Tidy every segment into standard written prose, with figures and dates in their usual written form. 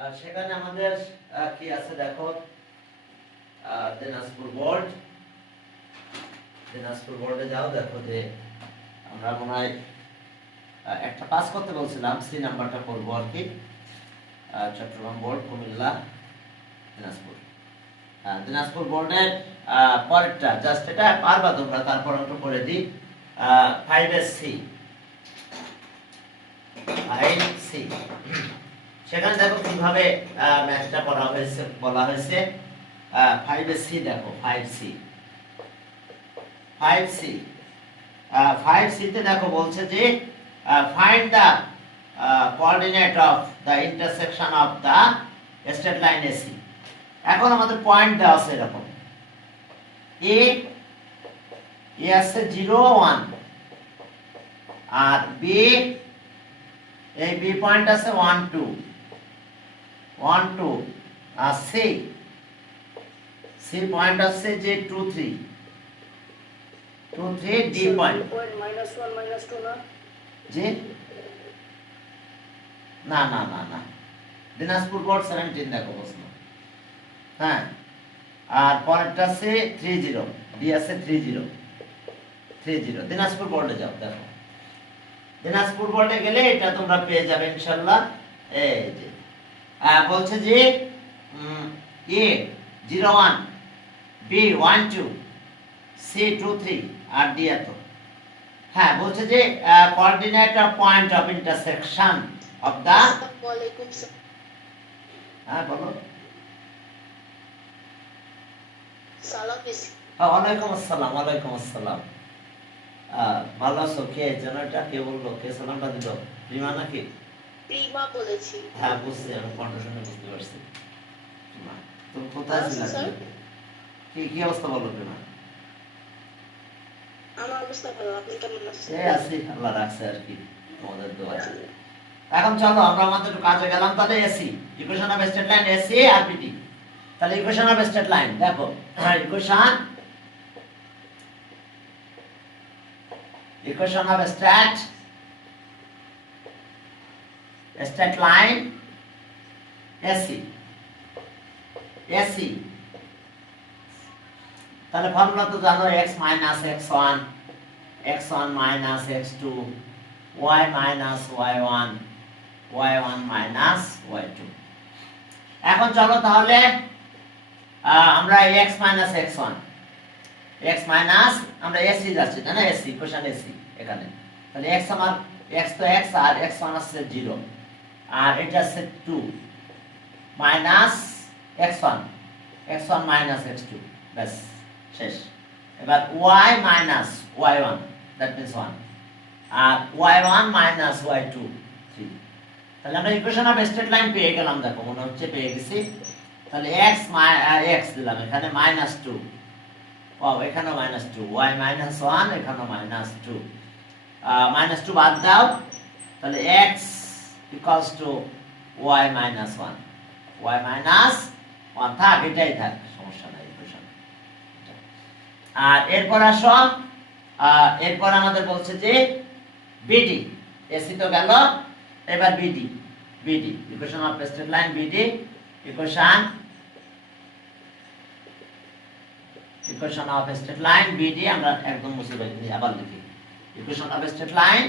সেখানে আমাদের কি আছে দেখো, দিনাজপুর বোর্ডে যাও, দেখো যে আমরা মনে হয় একটা পাস করতে বলছিলাম, সি নাম্বারটা করবো আর কি। চট্টগ্রাম বোর্ড, কুমিল্লা, দিনাজপুর বোর্ডের পরেরটা জাস্ট এটা পারবা তোমরা, তারপর একটু করে দিই। 5SC সেখানে দেখো কিভাবে ম্যাথটা করা হয়েছে, বলা হয়েছে 5SC দেখো 5C তে দেখো বলছে যে find the coordinate of the intersection of the straight line AC। এখন আমাদের পয়েন্ট দেওয়া আছে এরকম, এ আছে 0 1, আর বি, এই বি পয়েন্ট আছে 1 2, আর সি পয়েন্ট আছে যে 2 3, ডি পয়েন্ট -1 -2 না জি না না না না, দিনাজপুর বোর্ড 17 দেখো প্রশ্ন। হ্যাঁ, আর পরেরটা আছে 30, ডি আছে 30। দিনাজপুর বোর্ডে যাও, দেখো দিনাজপুর বোর্ডে গেলে এটা তোমরা পেয়ে যাবে ইনশাআল্লাহ। এই যে বলছে যে এ 0 1, বি 1 2, সি 2 3, আর ডি এত। হ্যাঁ, বলছে যে coordinate of point of intersection of the, ওয়ালাইকুম হ্যাঁ বলো। সালাম মিস। ওয়ালাইকুম আসসালাম। ভালো আছো? কে যেন এটা, কে বললো, কে সালামটা দিল? রিমা নাকি? প্রিমা বলেছি। হ্যাঁ বুঝছি, আমি কণ্ঠ শুনে বুঝতে পারছি। তুমি কোথায় ছিলা? কি অবস্থা বলো প্রিমা? আমার অবস্থা ভালো, আপনি কেমন আছেন? এই আছি, আল্লাহ রাখছে আর কি, তোমাদের দোয়া। এখন চলো আমরা আমাদের একটু কাজে গেলাম। তাহলে AC, equation of straight line AC আর বিডি। তাহলে ইকুয়েশন অফ স্ট্রেট লাইন দেখো, equation of straight line AC. তাহলে ফর্মুলা তো জানো, x - x1, x1 - x2, y - y1, y1 - y2। এখন চলো তাহলে আমরা x - x1, আমরা এসি যাচ্ছি তাই না, এসি ইকুয়েশন এসি এখানে। তাহলে x আমার, x তো x, আর x1 আছে 0, আর এটা আছে 2 মাইনাস x1 x2, ব্যাস শেষ। এবার y - y1, that means 1, R y1 - y2 3। তাহলে আমরা ইকুয়েশন অফ স্ট্রেট লাইন পেয়ে গেলাম, দেখো মনে হচ্ছে পেয়ে গেছি। তাহলে x দিলাম, এখানে -2, এখানে -2, y -1, এখানে -2, -2 বাদ দাও, তাহলে x = y -1, y -1 থাক, এটাই থাক, সমস্যা নাই ইকুয়েশন। আর এরপর আসো, এরপর আমাদের বলছে যে বিডি, এসি তো গেল, এবার BD equation of straight line BD, equation of straight line BD. আমরা একদম মুছে ফেলি, আবার লিখি equation of straight line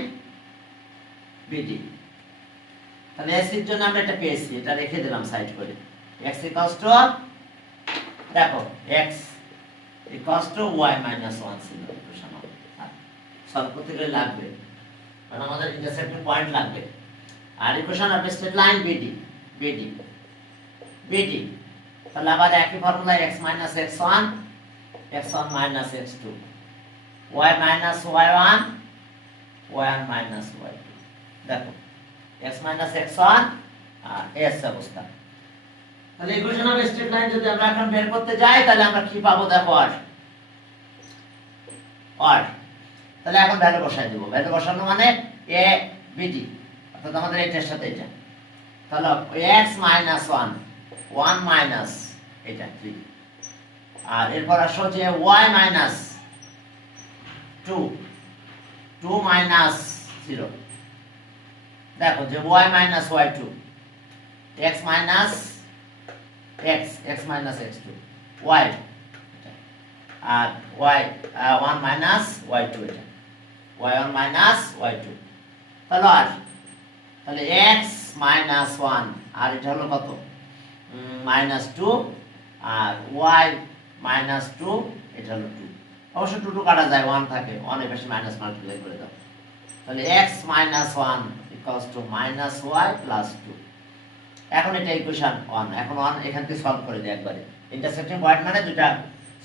BD. তাহলে এসি এর জন্য আমরা এটা পেয়েছি, এটা রেখে দিলাম সাইড করে। x দেখো, x y -1 ছিল ইকুয়েশন অফ, সলভ করতে গেলে লাগবে, কারণ আমাদের ইন্টারসেক্টিং পয়েন্ট লাগবে। আর equation of straight line BD, তাহলে আবার একই formula, x - x1, x1 - x2, y - y1, y1 - y2। দেখো x - x1 আর s অবস্থা। তাহলে ইকুয়েশন অফ স্ট্রেট লাইন যদি আমরা এখন বের করতে যাই, তাহলে আমরা কি পাবো দেখো, আর তাহলে এখন ভ্যালু বসাই দেব। ভ্যালু বসানো মানে a bd, অর্থাৎ আমাদের এটার সাথে এটা। তাহলে x - 1 মাইনাস এটা 3, আর এরপর আসো যে y - 2 - 0। দেখো যে y - y2, x minus x minus x2 y আর y 1 minus y2 এটা y1 minus y2 তাহলে x minus 1 আর এটা হলো কত minus 2 আর y minus 2 এটা হলো 2 অবশ্য 2 2 কাটা যায় 1 থাকে 1 এর পাশে মাইনাস মাল্টিপ্লাই করে দাও তাহলে x minus 1 equals to minus y plus 2 এখন এটা ইকুয়েশন 1 এখন 1 এখান থেকে সলভ করে দিই একবারে ইন্টারসেক্টিং পয়েন্ট মানে দুটো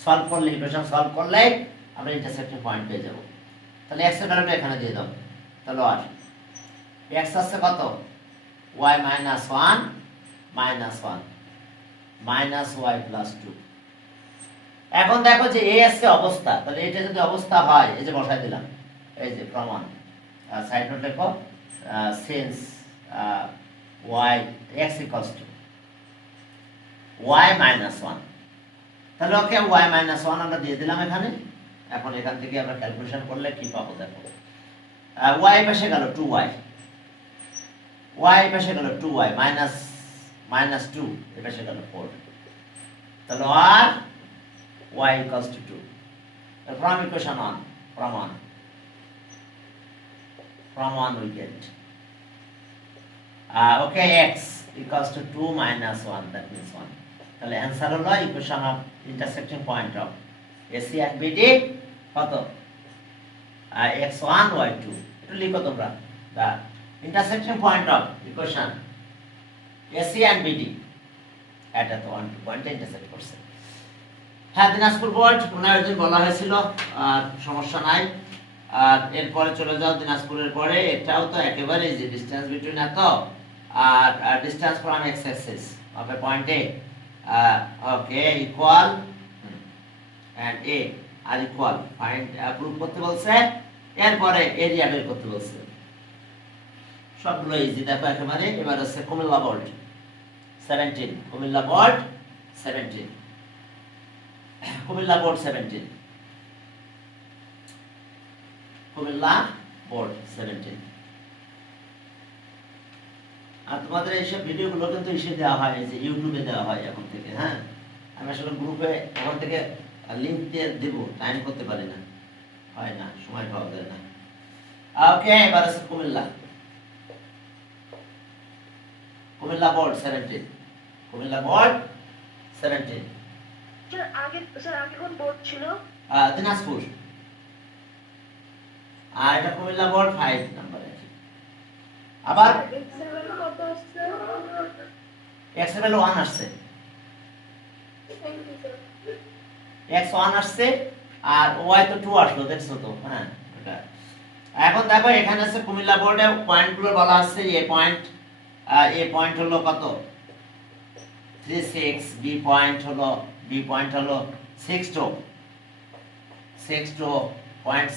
সলভ করলে ইকুয়েশন সলভ করলে আমরা ইন্টারসেক্টিং পয়েন্ট পেয়ে যাব তাহলে x এর ভ্যালুটা এখানে দিয়ে দাও তাহলে আর x আছে কত y minus 1 minus 1 minus y plus 2 এখন দেখো যে a আছে অবস্থা তাহলে এটা যদি অবস্থা হয় এই যে বসাই দিলাম এই যে প্রমাণ সাইড নোট লেখো since y x equals to y minus 1 তাহলে ওকে y minus 1 আমরা দিয়ে দিলাম এখানে এখন এখান থেকে আমরা ক্যালকুলেশন করলে কি পাবো দেখো y পাশে গেল 2y y পাশে গেল 2y minus 2 এ পাশে গেল 4 তাহলে আর y equals to 2 from equation 1 from 1 we get okay x equals to 2 minus 1 that means 1 তাহলে অ্যানসার হলো equation of intersecting point of AC and BD কত x1 y2 এটা লিখো তোমরা the intersecting point of equation AC and BD এটা তো 1 পয়েন্টে intersect করছে হ্যাঁ দিনাজপুর বোর্ড পুনরায় বলা হয়েছিল আর সমস্যা নাই আর এরপরে চলে যাও দিনাজপুরের পরে এটাও তো একেবারে যে ডিসটেন্স বিটুইন এত আর distance from x axis of a point A okay equal and A আর ইকুয়াল ফাইন্ড প্রুফ করতে বলছে এরপরে এরিয়া বের করতে বলছে সবগুলো ইজি দেখো একেবারে এবার আছে Comilla board 17 Comilla board 17 Comilla board 17 Comilla board 17 আর তোমাদের এইসব ভিডিওগুলো কিন্তু এসে দেওয়া হয় যে ইউটিউবে দেওয়া হয় এখন থেকে হ্যাঁ আমি আসলে গ্রুপে ওখান থেকে লিংক দিয়ে দেব টাইম করতে পারি না হয় না সময় পাওয়া যায় না ওকে এবার আছে Comilla Comilla board 17 Comilla board 17 sir আগে কোন বোর্ড ছিল দিনাজপুর আর এটা কুমিল্লা বোর্ড 5 নম্বরে আবার কত আসছে x এর ভ্যালু 1 আসছে x 1 আসছে আর y তো 2 আসলো দেখছো তো হ্যাঁ এটা এখন দেখো এখানে আছে কুমিল্লা বোর্ডে পয়েন্টগুলো বলা আছে এ পয়েন্ট হলো কত 36 বি পয়েন্ট হলো 6 পয়েন্ট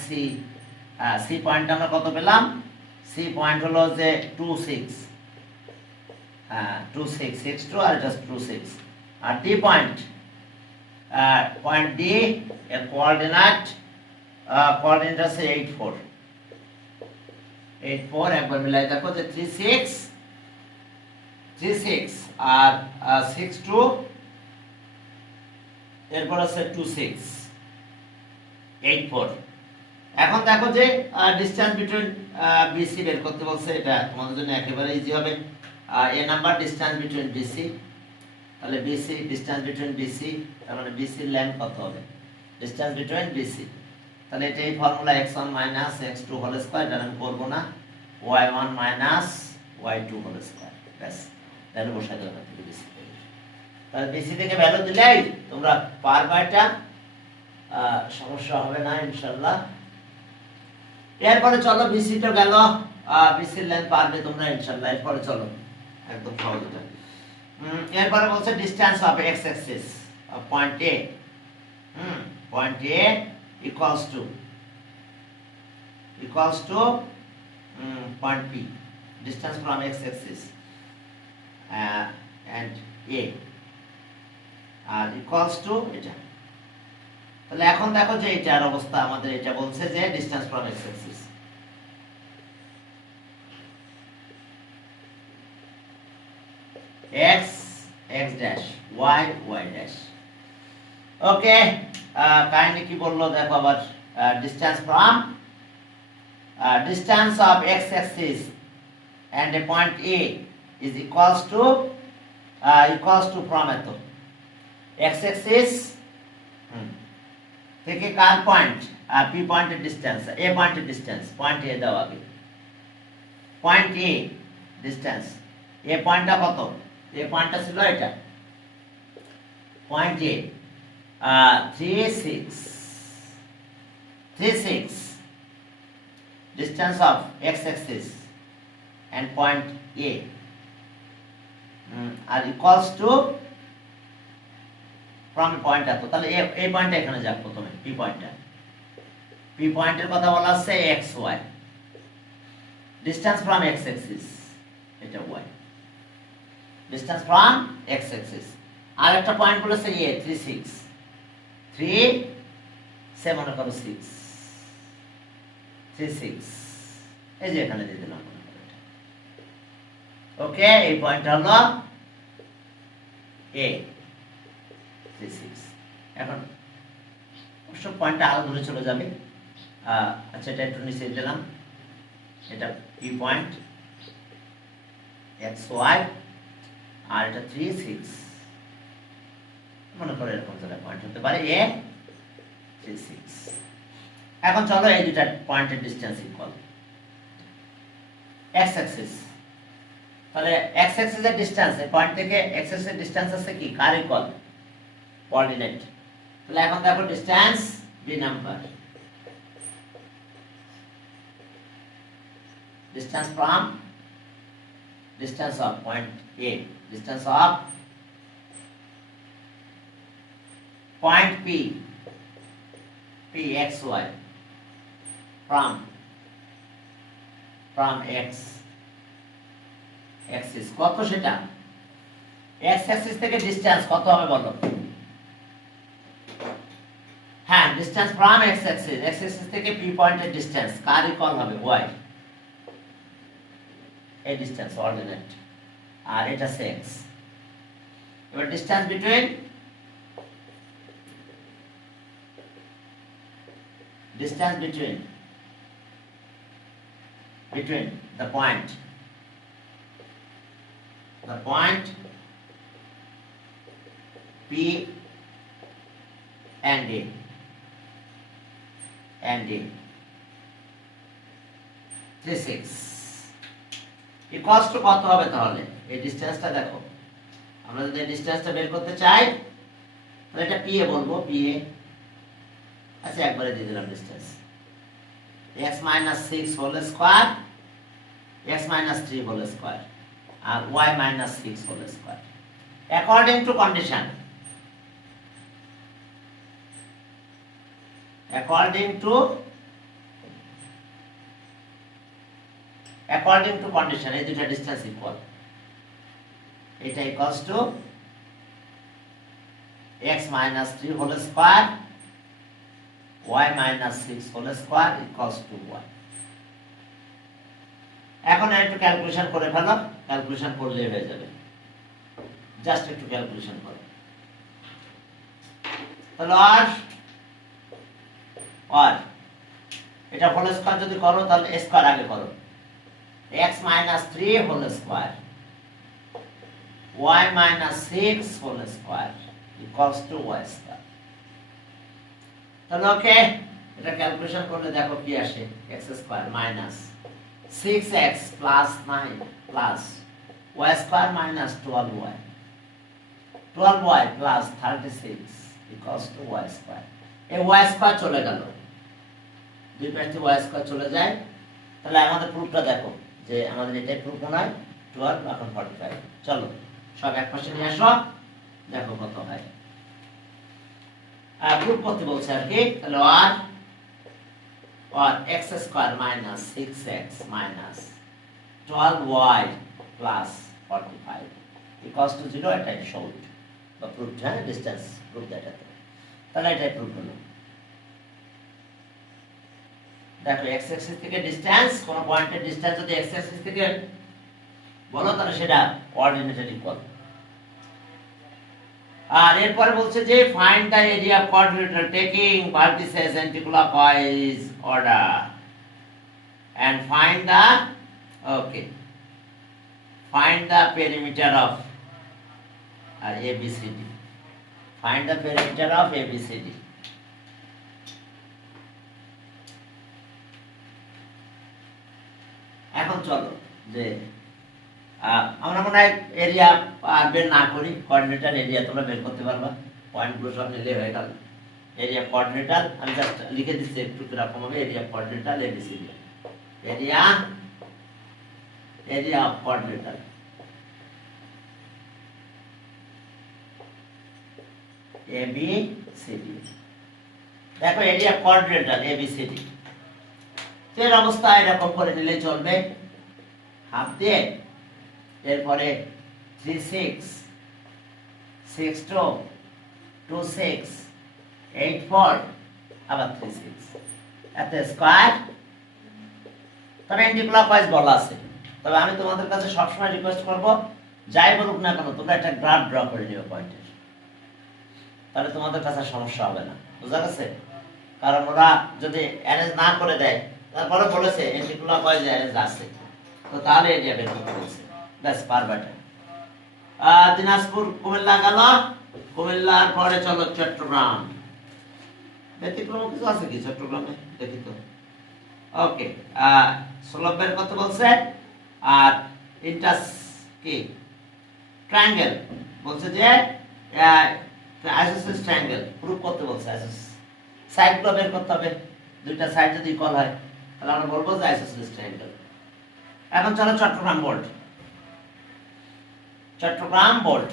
সি পয়েন্ট আমরা কত পেলাম সি পয়েন্ট হলো যে 26 6 আর জাস্ট 26 আর ডি পয়েন্ট ডি এর কোঅর্ডিনেট আছে 84 একবার মিলাই দেখো যে 36 আর 62 এরপর আছে 26 84 এখন দেখো যে ডিসটেন্স বিটুইন বিসি বের করতে বলছে এটা তোমাদের জন্য একেবারে ইজি হবে এ নাম্বার ডিসটেন্স বিটুইন বিসি তাহলে বিসি ডিসটেন্স বিটুইন বিসি তার মানে বিসি লেন্থ কত হবে ডিসটেন্স বিটুইন বিসি তাহলে এটা এই formula x1 x2 whole square এটা আমি করব না y1 y2 হোল স্কয়ার ব্যাস ভ্যালু বসাই দাও তাহলে বিসি তাহলে বিসি থেকে ভ্যালু দিলেই তোমরা পারবা এটা সমস্যা হবে না ইনশাআল্লাহ এরপরে চলো বিসি তো গেল বিসির লেন্থ পারবে তোমরা ইনশাআল্লাহ এরপরে চলো একদম সহজ এটা এরপরে বলছে distance of x axis of point A point A equals to point P distance from x axis and A আর equals to এটা তাহলে এখন দেখো যে এটার অবস্থা আমাদের এটা বলছে যে distance from x axis x x dash y y dash. Okay, kindly কি বললো দেখো আবার, distance from distance of x axis and a point A is equals to from এত x axis থেকে কার পয়েন্ট, p পয়েন্টের ডিসটেন্স, a পয়েন্টের distance, point a দাও আগে, পয়েন্ট a ডিসটেন্স, a পয়েন্টটা কত, a পয়েন্টটা ছিল এটা, point a 36 distance of x axis and point A are equals to from point এত, তাহলে এই পয়েন্টটা এখানে যাক প্রথমে, p পয়েন্টটা, p পয়েন্টের কথা বলা আছে x y, distance from x axis এটা y, distance from x axis, আর একটা পয়েন্ট বলেছে a 3 সে মনে করো 36, এই যে এখানে দিয়ে দিলাম। ওকে, এই পয়েন্টটা হলো a 36। এখন অবশ্য পয়েন্টটা আরো দূরে চলে যাবে, আচ্ছা এটা একটু নিচে দিলাম, এটা p পয়েন্ট x y আর এটা 36, মনে করে এরকম জায়গায় পয়েন্ট হতে পারে a 36। এখন চলো এই দুইটা পয়েন্টের ডিসটেন্স ইকুয়াল x অ্যাক্সিস, তাহলে x অ্যাক্সিসের ডিসটেন্স, এই পয়েন্ট থেকে x অ্যাক্সিসের ডিসটেন্স আছে কি, কার ইকুয়াল, কোঅর্ডিনেট। তাহলে এখন দেখো distance b number, distance from, distance of point a, distance of point p x y from x axis কত, সেটা x axis থেকে ডিসটেন্স কত হবে বলো, হ্যাঁ distance from x axis, x axis থেকে p পয়েন্টের ডিসটেন্স কার ইকুয়াল হবে, y, এই ডিসটেন্স অর্ডিনেট, আর এটা x। এবার distance between, distance between the point P and A 36 equals to কত হবে, তাহলে এই ডিসটেন্সটা দেখো, আমরা যদি ডিসটেন্সটা বের করতে চাই তাহলে এটা PA বলবো, PA, আচ্ছা একবারে দিয়ে দিলাম distance x minus 6 whole square, x minus 3 whole square, আর y minus 6 whole square, according to condition, condition এই দুটো ডিসটেন্স ইকুয়াল, এটা equals to x minus 3 whole square y minus 6 whole square equals to y। এখন একটু calculation করে ফেলো, calculation করলে হয়ে যাবে, জাস্ট একটু ক্যালকুলেশন করো। তাহলে আর এটা হোল স্কয়ার যদি করো তাহলে স্কয়ার আগে করো, x minus 3 whole square y minus 6 whole square equals to y square। তাহলে ওকে, এটা ক্যালকুলেশন করলে দেখো কি আসে, x square minus 6x plus 9 plus y square minus 12y plus 36 equals to y square. এই y স্কয়ার চলে গেল, দুই পাশে y স্কয়ার চলে যায়, তাহলে আমাদের প্রুফটা দেখো যে আমাদের এটাই প্রুফ মনে হয় 12 এখন 45। চলো সব এক পাশে নিয়ে আসো, দেখো কত হয়, প্রুফ করতে বলছে আর কি। তাহলে আর x square minus 6x minus 12y plus 45 equals to 0, এটাই শর্ট বা প্রুফ, হ্যাঁ ডিসটেন্স প্রুফ দেখাতে, তাহলে এটাই প্রুফ হলো। দেখো x অ্যাক্সিস থেকে ডিসটেন্স, কোন পয়েন্টের ডিসটেন্স যদি x অ্যাক্সিস থেকে বলো তাহলে সেটা কোঅর্ডিনেটেড ইকুয়াল। আর এরপরে বলছে যে find the area of coordinator taking vertices anticlockwise order and find the okay find the perimeter of ABCD. Find the perimeter of ABCD. এখন চলো যে আমরা মনে হয় এরিয়া বের না করি, কোঅর্ডিনেটর এরিয়া তোমরা বের করতে পারবা, পয়েন্টগুলো সব নিলে হয়ে গেল। এরিয়া কোঅর্ডিনেটর আমি জাস্ট লিখে দিচ্ছি একটু এরকম হবে, area coordinator ABCD, area of quadrilateral ABCD। দেখো এরিয়া কোঅর্ডিনেটর ABCD এর অবস্থা এরকম করে নিলে চলবে, হাফ দিয়ে এরপরে 3 6 6 2 2 6 8 4 আবার 3 6 এত স্কয়ার। তবে অ্যান্টিক্লকওয়াইজ বলা আছে, তবে আমি তোমাদের কাছে সবসময় রিকোয়েস্ট করব যাই বলুক না কেন তোমরা একটা গ্রাফ ড্র করে নিও পয়েন্টের, তাহলে তোমাদের কাছে সমস্যা হবে না, বুঝা গেছে? কারণ ওরা যদি অ্যারেঞ্জ না করে দেয়, তারপরে বলেছে অ্যান্টিক্লকওয়াইজ অ্যারেঞ্জ আছে, তো তাহলে এরিয়া বের করতে বলছে, ব্যাস পারবেটা। দিনাজপুর কুমিল্লা গেল, কুমিল্লার পরে চলো চট্টগ্রাম। ব্যতিক্রম কিছু আছে কি চট্টগ্রামে? দেখি তো। ওকে, সুলভ বের করতে বলছে, আর ইন্টাস কি ট্রায়াঙ্গেল বলছে যে আইসোসেলেস ট্রায়াঙ্গেল প্রুফ করতে বলছে, আইসোসেলেস সাইডগুলো বের করতে হবে, দুইটা সাইড যদি ইকুয়াল হয় তাহলে আমরা বলবো যে আইসোসেলেস ট্রায়াঙ্গেল। এখন চলো Chattogram board. Chattogram board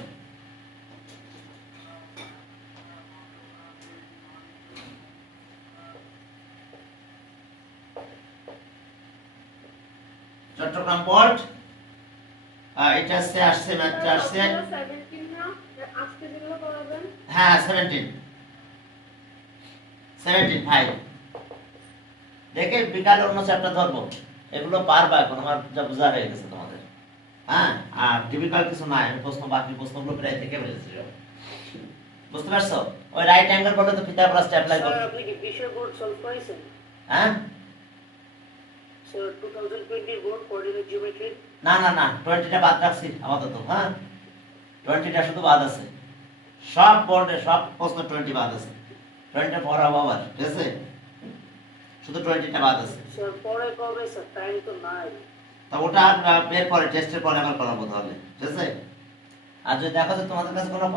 Chattogram board এটা আসছে মাত্র আসছে 17 না আজকে যেগুলো করাবেন, হ্যাঁ 17 5 দেখে বিকালে অন্য চ্যাপ্টার ধরবো, এগুলো পারবা এখন, আমার যা বোঝা হয়ে গেছে তোমাদের। হ্যাঁ, আর ডিফিকাল্ট কিছু নাই, আমি প্রশ্ন বাকি প্রশ্নগুলো প্রায় থেকে ফেলেছি, বুঝতে পারছো? ওই রাইট অ্যাঙ্গেল বলে তো পিথাগোরাস অ্যাপ্লাই করো। স্যার আপনি কি বিষয় বোর্ড সলভ করেছেন? হ্যাঁ স্যার 2020 বোর্ড কোঅর্ডিনেট জিওমেট্রি না 20টা বাদ রাখছি আপাতত। হ্যাঁ 20টা শুধু বাদ আছে, সব বোর্ডে সব প্রশ্ন 20 বাদ আছে, 20টা পড়াবো আবার, ঠিক আছে? শুধু 20টা বাদ আছে। স্যার পরে কবে স্যার? টাইম তো নাই। তা ওটা বের পরে টেস্টের পরে আবার করাবো তাহলে, ঠিক আছে? আর যদি দেখো যে তোমাদের কাছে কোনো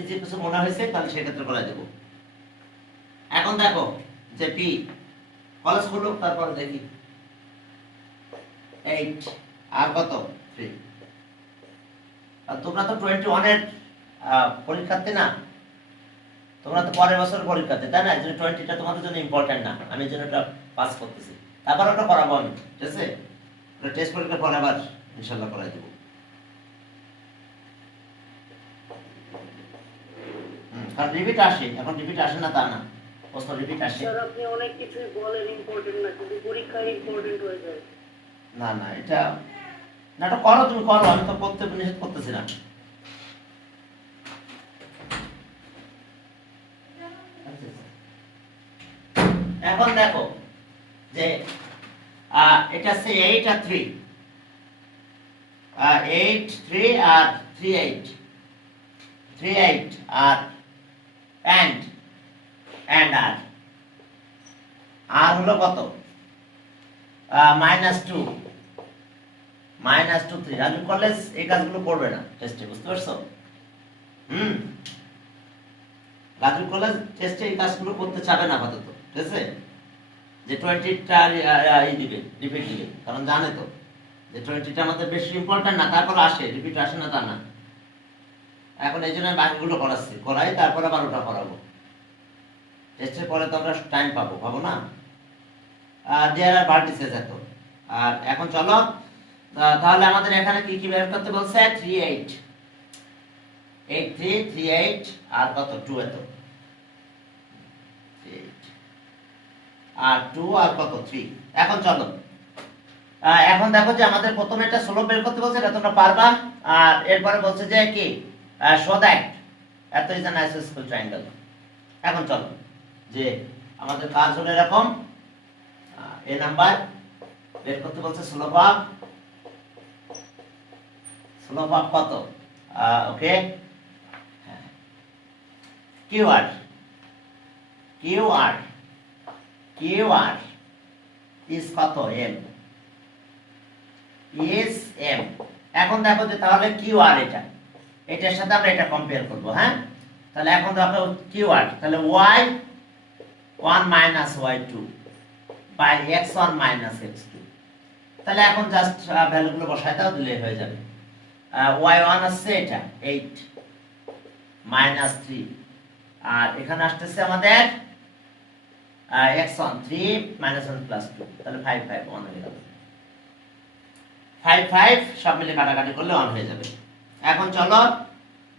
ইজি কিছু মনে হয়েছে তাহলে সেক্ষেত্রে করে দেবো। এখন দেখো যে পি কলেজ খুলুক, তারপরে দেখি 8 আর কত 3। আর তোমরা তো 21 এর পরীক্ষার্থী না, তোমরা তো পরের বছর পরীক্ষার্থী, তাই না? এই জন্য 20টা তোমাদের জন্য ইম্পর্টেন্ট না, আমি এই জন্য এটা পাস করতেছি, তারপর ওটা করাবো আমি, ঠিক আছে? ওটা টেস্ট পরীক্ষার পরে আবার ইনশাল্লাহ করাই দেবো। কারণ রিপিট আসে, এখন রিপিট আসে না তা না, প্রশ্ন রিপিট আসে। স্যার আপনি অনেক কিছুই বলেন ইম্পর্টেন্ট না, কিন্তু পরীক্ষায় ইম্পর্টেন্ট হয়ে যায়। না এটা না, এটা করো, তুমি করো, আমি তো করতে নিষেধ করতেছি না। এখন দেখো যে এটা আছে 8 আর 3, 8 3 আর 3 8 3 8 আর and আর হলো কত? -2 -2 3। রাজু কলেজ এই কাজগুলো করবে না টেস্টে, বুঝতে পারছো? রাজু কলেজ টেস্টে এই কাজগুলো করতে চাবে না আপাতত, ঠিক আছে? যে 20টা দিবে, রিপিট দিবে, কারণ জানে তো যে 20টা আমাদের বেশি ইম্পর্টেন্ট না, তারপর আসে, রিপিট আসে না তা না। এখন এই জন্য বাকিগুলো করাই, তারপরে আবার ওটা করাবো, টেস্টের পরে তো আমরা টাইম পাবো না। দেয়ার আর ভার্টিসেস এত। আর এখন চলো তাহলে আমাদের এখানে কি বের করতে বলছে? 3 8 8 3 3 8 আর কত 2 এত 8 আর 2 আর কত 3। এখন চলো এখন দেখো যে আমাদের প্রথমে এটা স্লোপ বের করতে বলছে, এটা তোমরা পারবা। আর এরপরে বলছে যে কি শো দ্যাট এত ইজ অ্যান আইসোস্কেল ট্রায়াঙ্গেল। এখন চলো যে আমাদের কাজ হলো এরকম, এ নাম্বার বের করতে বলছে স্লোপ অফ কত, ওকে কিউআর ইজ কত, এম ইজ এম। এখন দেখো যে তাহলে কিউআর এটার সাথে আমরা এটা কম্পেয়ার করব। হ্যাঁ, তাহলে এখন দেখো কিউআর, তাহলে y1 minus y2 by x1 minus x2। তাহলে এখন জাস্ট ভ্যালুগুলো বসাই দাও, দিলে হয়ে যাবে। y1 আসছে এটা 8 মাইনাস 3, আর এখানে আসতেছে আমাদের x1 3 মাইনাস 1 প্লাস 2, তাহলে 5 5 1 হয়ে যাবে। 5 5 সব মিলে কাটাকাটি করলে 1 হয়ে যাবে। এখন চলো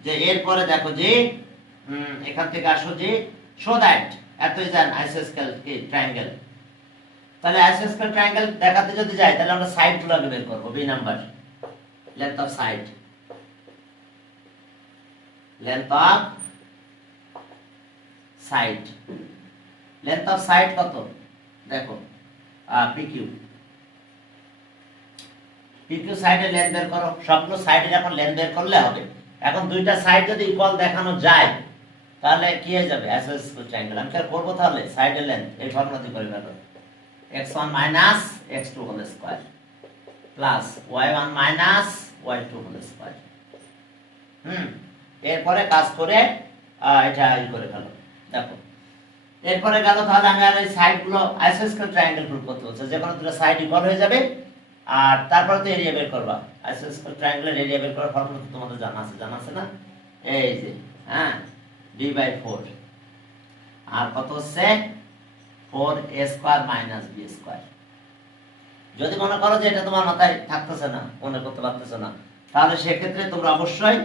যে এরপরে দেখো যে এখান থেকে আসো যে শো দ্যাট এত ইজ অ্যান আইসোস্কেল ট্রায়াঙ্গেল। তাহলে আইসোস্কেল ট্রায়াঙ্গেল দেখাতে যদি যাই, তাহলে আমরা সাইডগুলো আগে বের করব। B number length of side, length of side কত দেখো, পিকিউ সাইডের লেন্থ বের করো। সবগুলো সাইডের এখন লেন্থ বের করলে হবে। এখন দুইটা সাইড যদি ইকুয়াল দেখানো যায়, তাহলে কি হয়ে যাবে আইসোস্কেল ট্রায়াঙ্গেল। আমি কি করব, তাহলে সাইডের লেন্থ এই ফর্মুলা দিয়ে করে ফেলো, x1 minus x2 whole square plus y1 minus y2 whole square. এরপরে কাজ করে এটা ই করে ফেলো। দেখো এরপরে গেল, তাহলে আমি আর এই সাইডগুলো আইসোস্কেল ট্রায়াঙ্গেল প্রুফ করতে হচ্ছে, যে কোনো দুটো সাইড ইকুয়াল হয়ে যাবে। আর তারপরে তো এরিয়া বের করবা, আইসোস্কেল ট্রায়াঙ্গেলের এরিয়া বের করার ফর্মুলা তো তোমাদের জানা আছে না? এই যে হ্যাঁ b/4, আর কত হচ্ছে 4a square minus b square. যদি মনে করো যে এটা তোমার মাথায় থাকতেছে না, মনে করতে পারতেছ না, তাহলে সেক্ষেত্রে তোমরা অবশ্যই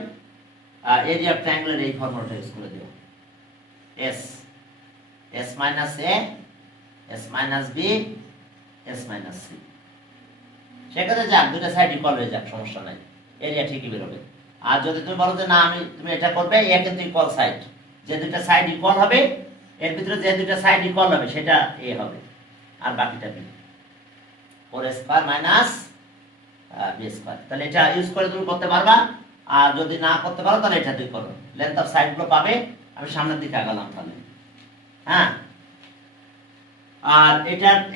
এরিয়া অফ ট্রায়াঙ্গেলের এই ফর্মুলাটা ইউজ করে দিও, s minus a s minus b s minus c। সেক্ষেত্রে যাক দুটো সাইড ইকুয়াল হয়ে যাক, সমস্যা নাই, এরিয়া ঠিকই বেরোবে। আর যদি তুমি বলো যে না তুমি এটা করবে, এ কিন্তু ইকুয়াল সাইড, যে দুটো সাইড ইকুয়াল হবে এর ভিতরে যে দুটো সাইড ইকুয়াল হবে সেটা এ হবে, আর বাকিটা B, 4a square minus b square. তাহলে এটা ইউজ করে তুমি করতে পারবা। আর যদি না করতে পারো তাহলে এটা দিয়ে করো, লেন্থ অফ সাইডগুলো পাবে। আমি সামনের দিকে আগালাম তাহলে। হ্যাঁ, আর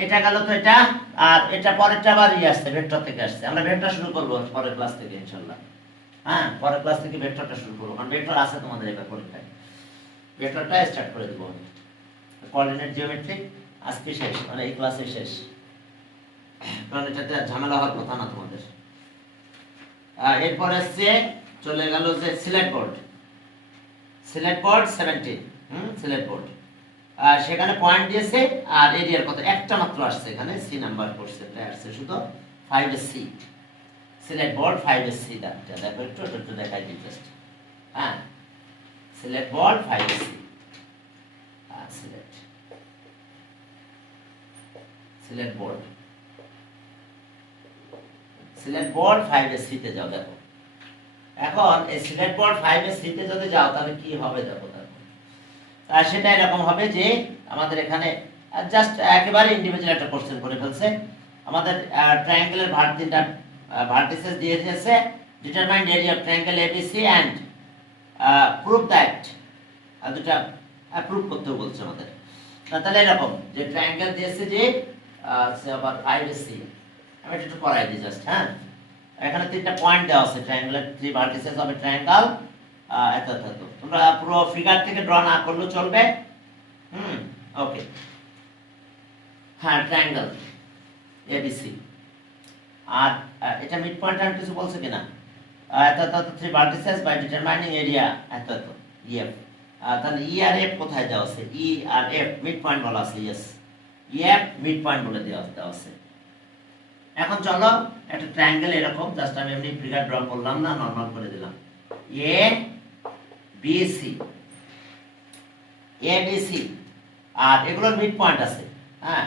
এটা গেল তো এটা, আর এটা পরেরটা আবার আসছে ভেক্টর থেকে আসছে। আমরা ভেক্টর শুরু করব পরের ক্লাস থেকে ইনশাআল্লাহ। হ্যাঁ, পরের ক্লাস থেকে ভেক্টরটা শুরু করব, কারণ ভেক্টর আছে তোমাদের এবার পরীক্ষায়। ভেক্টরটা স্টার্ট করে দেব। কোঅর্ডিনেট জিওমেট্রি আজকে শেষ, মানে এই ক্লাসে শেষ, কারণ এটাতে ঝামেলা হওয়ার কথা না তোমাদের। এরপর আসছে চলে গেল যে সিলেট বোর্ড 17, সিলেট বোর্ড। সেখানে পয়েন্ট দিয়েছে আর এরিয়ার কত একটা মাত্র আসছে, এখানে সি নাম্বার করছে, এটা আসছে শুধু 5c। সিলেট বোর্ড 5c, দেখো একটু দেখাই দিই জাস্ট। হ্যাঁ, Sylhet board 5c, Sylhet board 5c তে যাও। দেখো এখন এই সিলেট বোর্ড 5c তে যদি যাও তাহলে কি হবে দেখো। সেটা এরকম হবে যে আমাদের এখানে জাস্ট একেবারে ইন্ডিভিজুয়াল একটা কোশ্চেন করে ফেলছে। আমাদের ট্রায়াঙ্গেলের তিনটা ভার্টিসেস দিয়ে দিয়েছে, determine area of triangle ABC and prove that, দুটা প্রুভ করতে বলছে আমাদের। তাহলে এরকম যে ট্রায়াঙ্গেল দিয়েছে যে আবার 5c, আমি একটু করাই দিই জাস্ট। হ্যাঁ, এখানে তিনটা পয়েন্ট দেওয়া আছে, ট্রায়াঙ্গেলের 3 ভার্টিসেস অফ এ ট্রায়াঙ্গেল। এত তোমরা পুরো ফিগার থেকে ড্র না করলেও চলবে। ওকে। হ্যাঁ, ট্রায়াঙ্গেল এবিসি, আর এটা মিড পয়েন্ট আর কিছু বলছে কিনা, এত 3 ভার্টিসেস বাই ডিটারমাইনিং এরিয়া এত ইএফ। তাহলে ই আর এফ কোথায় দেওয়া আছে, ই আর এফ মিড পয়েন্ট বলা আছে, ইয়েস ইএফ মিড পয়েন্ট বলে দেওয়া আছে। এখন চলো একটা ট্রায়াঙ্গেল এরকম, জাস্ট আমি এমনি ফিগার ড্র করলাম না, নরমাল করে দিলাম। এ বি সি, আর এগুলোর মিড পয়েন্ট আছে। হ্যাঁ,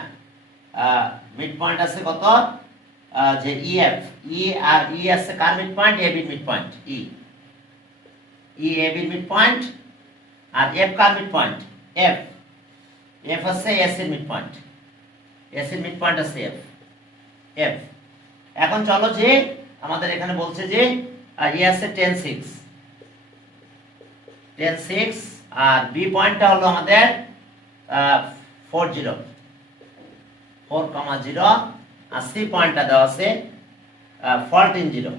মিড পয়েন্ট আছে কত যে ইএফ ই আছে কার মিড পয়েন্ট, এ বির মিড পয়েন্ট, ই এ বির মিড পয়েন্ট, আর এফ কার মিড পয়েন্ট, এফ আছে এস এর মিড পয়েন্ট, এস এর মিড পয়েন্ট আছে এফ। এখন চলো যে আমাদের এখানে বলছে যে ই আছে 10 6 আর বি পয়েন্টটা হলো আমাদের 4.0 আর সি পয়েন্টটা দেওয়া আছে 14.0।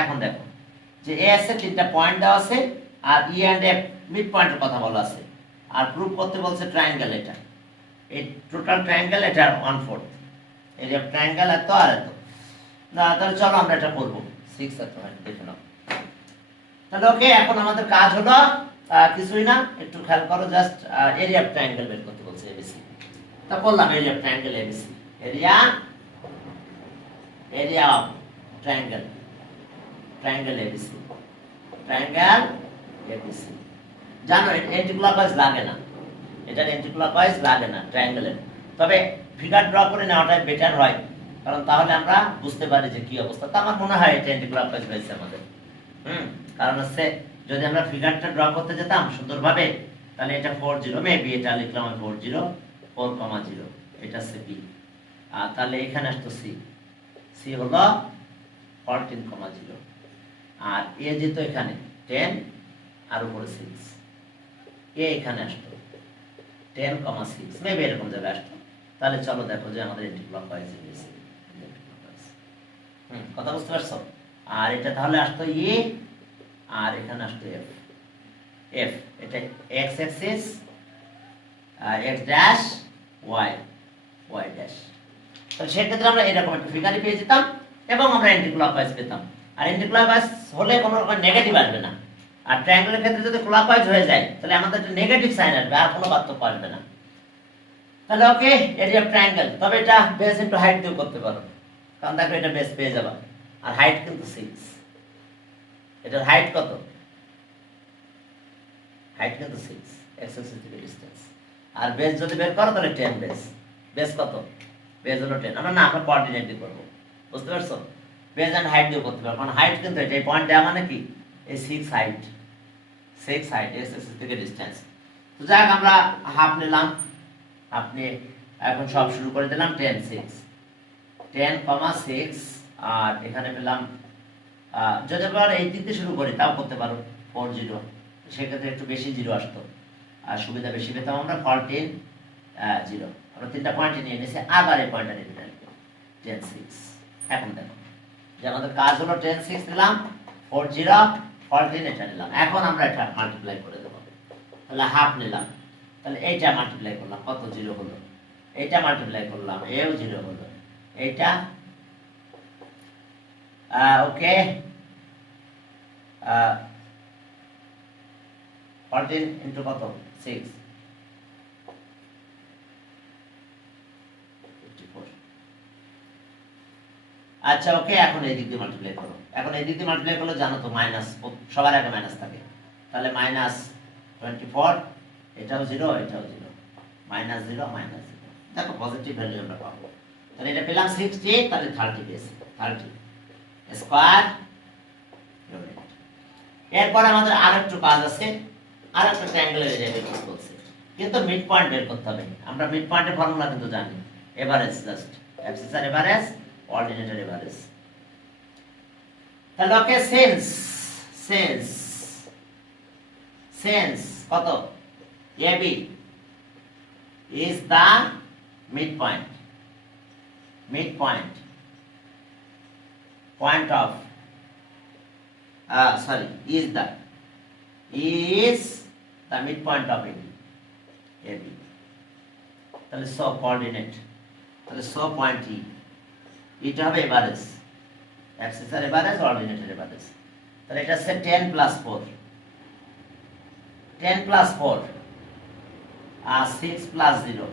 এখন দেখো যে এ আছে তিনটা পয়েন্ট দেওয়া আছে আর ই এন্ড এফ মিড পয়েন্টের কথা বলা আছে, আর প্রুফ করতে বলছে ট্রায়াঙ্গেল, এটা এই টোটাল ট্রায়াঙ্গেল এটা 1/4 এরিয়া ট্রায়াঙ্গেল এত আর এত না। তাহলে চলো আমরা এটা করব 6 এত দেখে নাও। তাহলে ওকে, এখন আমাদের কাজ হলো কিছুই না, একটু খেয়াল করো, জাস্ট এরিয়া অফ ট্রায়াঙ্গেল বের করতে বলছে এবিসি। তা করলাম area of triangle ABC, area of triangle ABC, triangle ABC. জানো এন্টিক্লকওয়াইজ লাগে না, এটা এন্টিক্লকওয়াইজ লাগে না ট্রায়াঙ্গেলের, তবে ফিগার ড্র করে নেওয়াটাই বেটার হয়, কারণ তাহলে আমরা বুঝতে পারি যে কি অবস্থা। তো আমার মনে হয় এটা এন্টিক্লকওয়াইজ হয়েছে আমাদের। কারণ হচ্ছে যদি আমরা ফিগারটা ড্র করতে যেতাম সুন্দরভাবে, তাহলে এটা 4.0 মেবি, এটা লিখলাম 4.0 এটা হচ্ছে বি, আর তাহলে এখানে আসতো সি হলো 14.0, আর এ যেত এখানে 10 আর উপরে 6, এ এখানে আসতো 10.6 মেবি এরকম জায়গায় আসতো। তাহলে চলো দেখো যে আমাদের এন্টিক্লকওয়াইজ হয়েছে। কথা বুঝতে পারছো? আর এটা তাহলে আসতো ই, আর এখানে আসতো এফ এটা এক্স অ্যাক্সিস, আর এক্স ড্যাশ ওয়াই ড্যাশ। তো সেক্ষেত্রে আমরা এরকম একটা ফিগারই পেয়ে যেতাম এবং আমরা এন্টিক্লকওয়াইজ পেতাম। আর এন্টিক্লকওয়াইজ হলে কোনো রকম নেগেটিভ আসবে না, আর ট্রায়াঙ্গেলের ক্ষেত্রে যদি ক্লকওয়াইজ হয়ে যায় তাহলে আমাদের একটা নেগেটিভ সাইন আসবে, আর কোনো পার্থক্য আসবে না। তাহলে ওকে, এরিয়া অফ ট্রায়াঙ্গেল। তবে এটা বেস ইনটু হাইট দিয়েও করতে পারো, কারণ দেখো এটা বেস পেয়ে যাবা, আর হাইট কিন্তু 6। এটার হাইট কত? হাইট কিন্তু 6 x অ্যাক্সিস থেকে ডিসটেন্স। আর বেস যদি বের করো তাহলে 10 বেস কত? বেস হলো 10। আমরা কোঅর্ডিনেট দিয়ে করব, বুঝতে পারছো? বেস এন্ড হাইট দিয়ে করতে পারবো, কারণ হাইট কিন্তু এটা, এই পয়েন্ট দেওয়া মানে কি, এই 6 হাইট x অ্যাক্সিস থেকে ডিসটেন্স। তো যাক, আমরা হাফ নিলাম, আপনি এখন সব শুরু করে দিলাম 10.6 আর এখানে পেলাম, যদি আমরা এই দিক দিয়ে শুরু করি তাও করতে পারো 4.0, সেক্ষেত্রে একটু বেশি জিরো আসতো আর সুবিধা বেশি পেতাম আমরা 14.0। আমরা তিনটা পয়েন্ট নিয়ে নিয়েছি, আবার এই পয়েন্টটা নিতে পারি 10.6। এখন দেখো যে আমাদের কাজ হলো 10.6 নিলাম, 4.0 14 এটা নিলাম। এখন আমরা এটা মাল্টিপ্লাই করে দেবো, তাহলে হাফ নিলাম, তাহলে এইটা মাল্টিপ্লাই করলাম, কত? 0 হলো। এইটা মাল্টিপ্লাই করলাম, এও 0 হলো। এইটা ওকে, 14 ইন্টু কত? 6, 54। আচ্ছা ওকে, এখন এই দিক দিয়ে মাল্টিপ্লাই করো। এখন এই দিক দিয়ে মাল্টিপ্লাই করলে জানো তো মাইনাস, সবার আগে মাইনাস থাকে, তাহলে -24, এটাও 0 এটাও 0, -0 দেখো পজিটিভ ভ্যালু আমরা পাবো। তাহলে এটা পেলাম 60, তাহলে 30 পেয়েছি, 30 স্কয়ার ইউনিট। এরপর আমাদের আরেকটু কাজ আছে, আরেকটা ট্রায়াঙ্গেলের এরিয়া বের করতে বলছে, কিন্তু মিড পয়েন্ট বের করতে হবে। আমরা মিড পয়েন্টের ফর্মুলা কিন্তু জানি, এভারেজ, জাস্ট অ্যাবসিসার এভারেজ, অর্ডিনেটর এভারেজ। তাহলে ওকে, সেন্স কত? AB is the midpoint point of is the midpoint of AB। তাহলে সো কোঅর্ডিনেট, তাহলে সো পয়েন্ট এটা হবে এভারেজ, অ্যাবসিসার এভারেজ, অর্ডিনেটর এভারেজ। তাহলে এটা হচ্ছে 10 + 4 আর 6 + 0,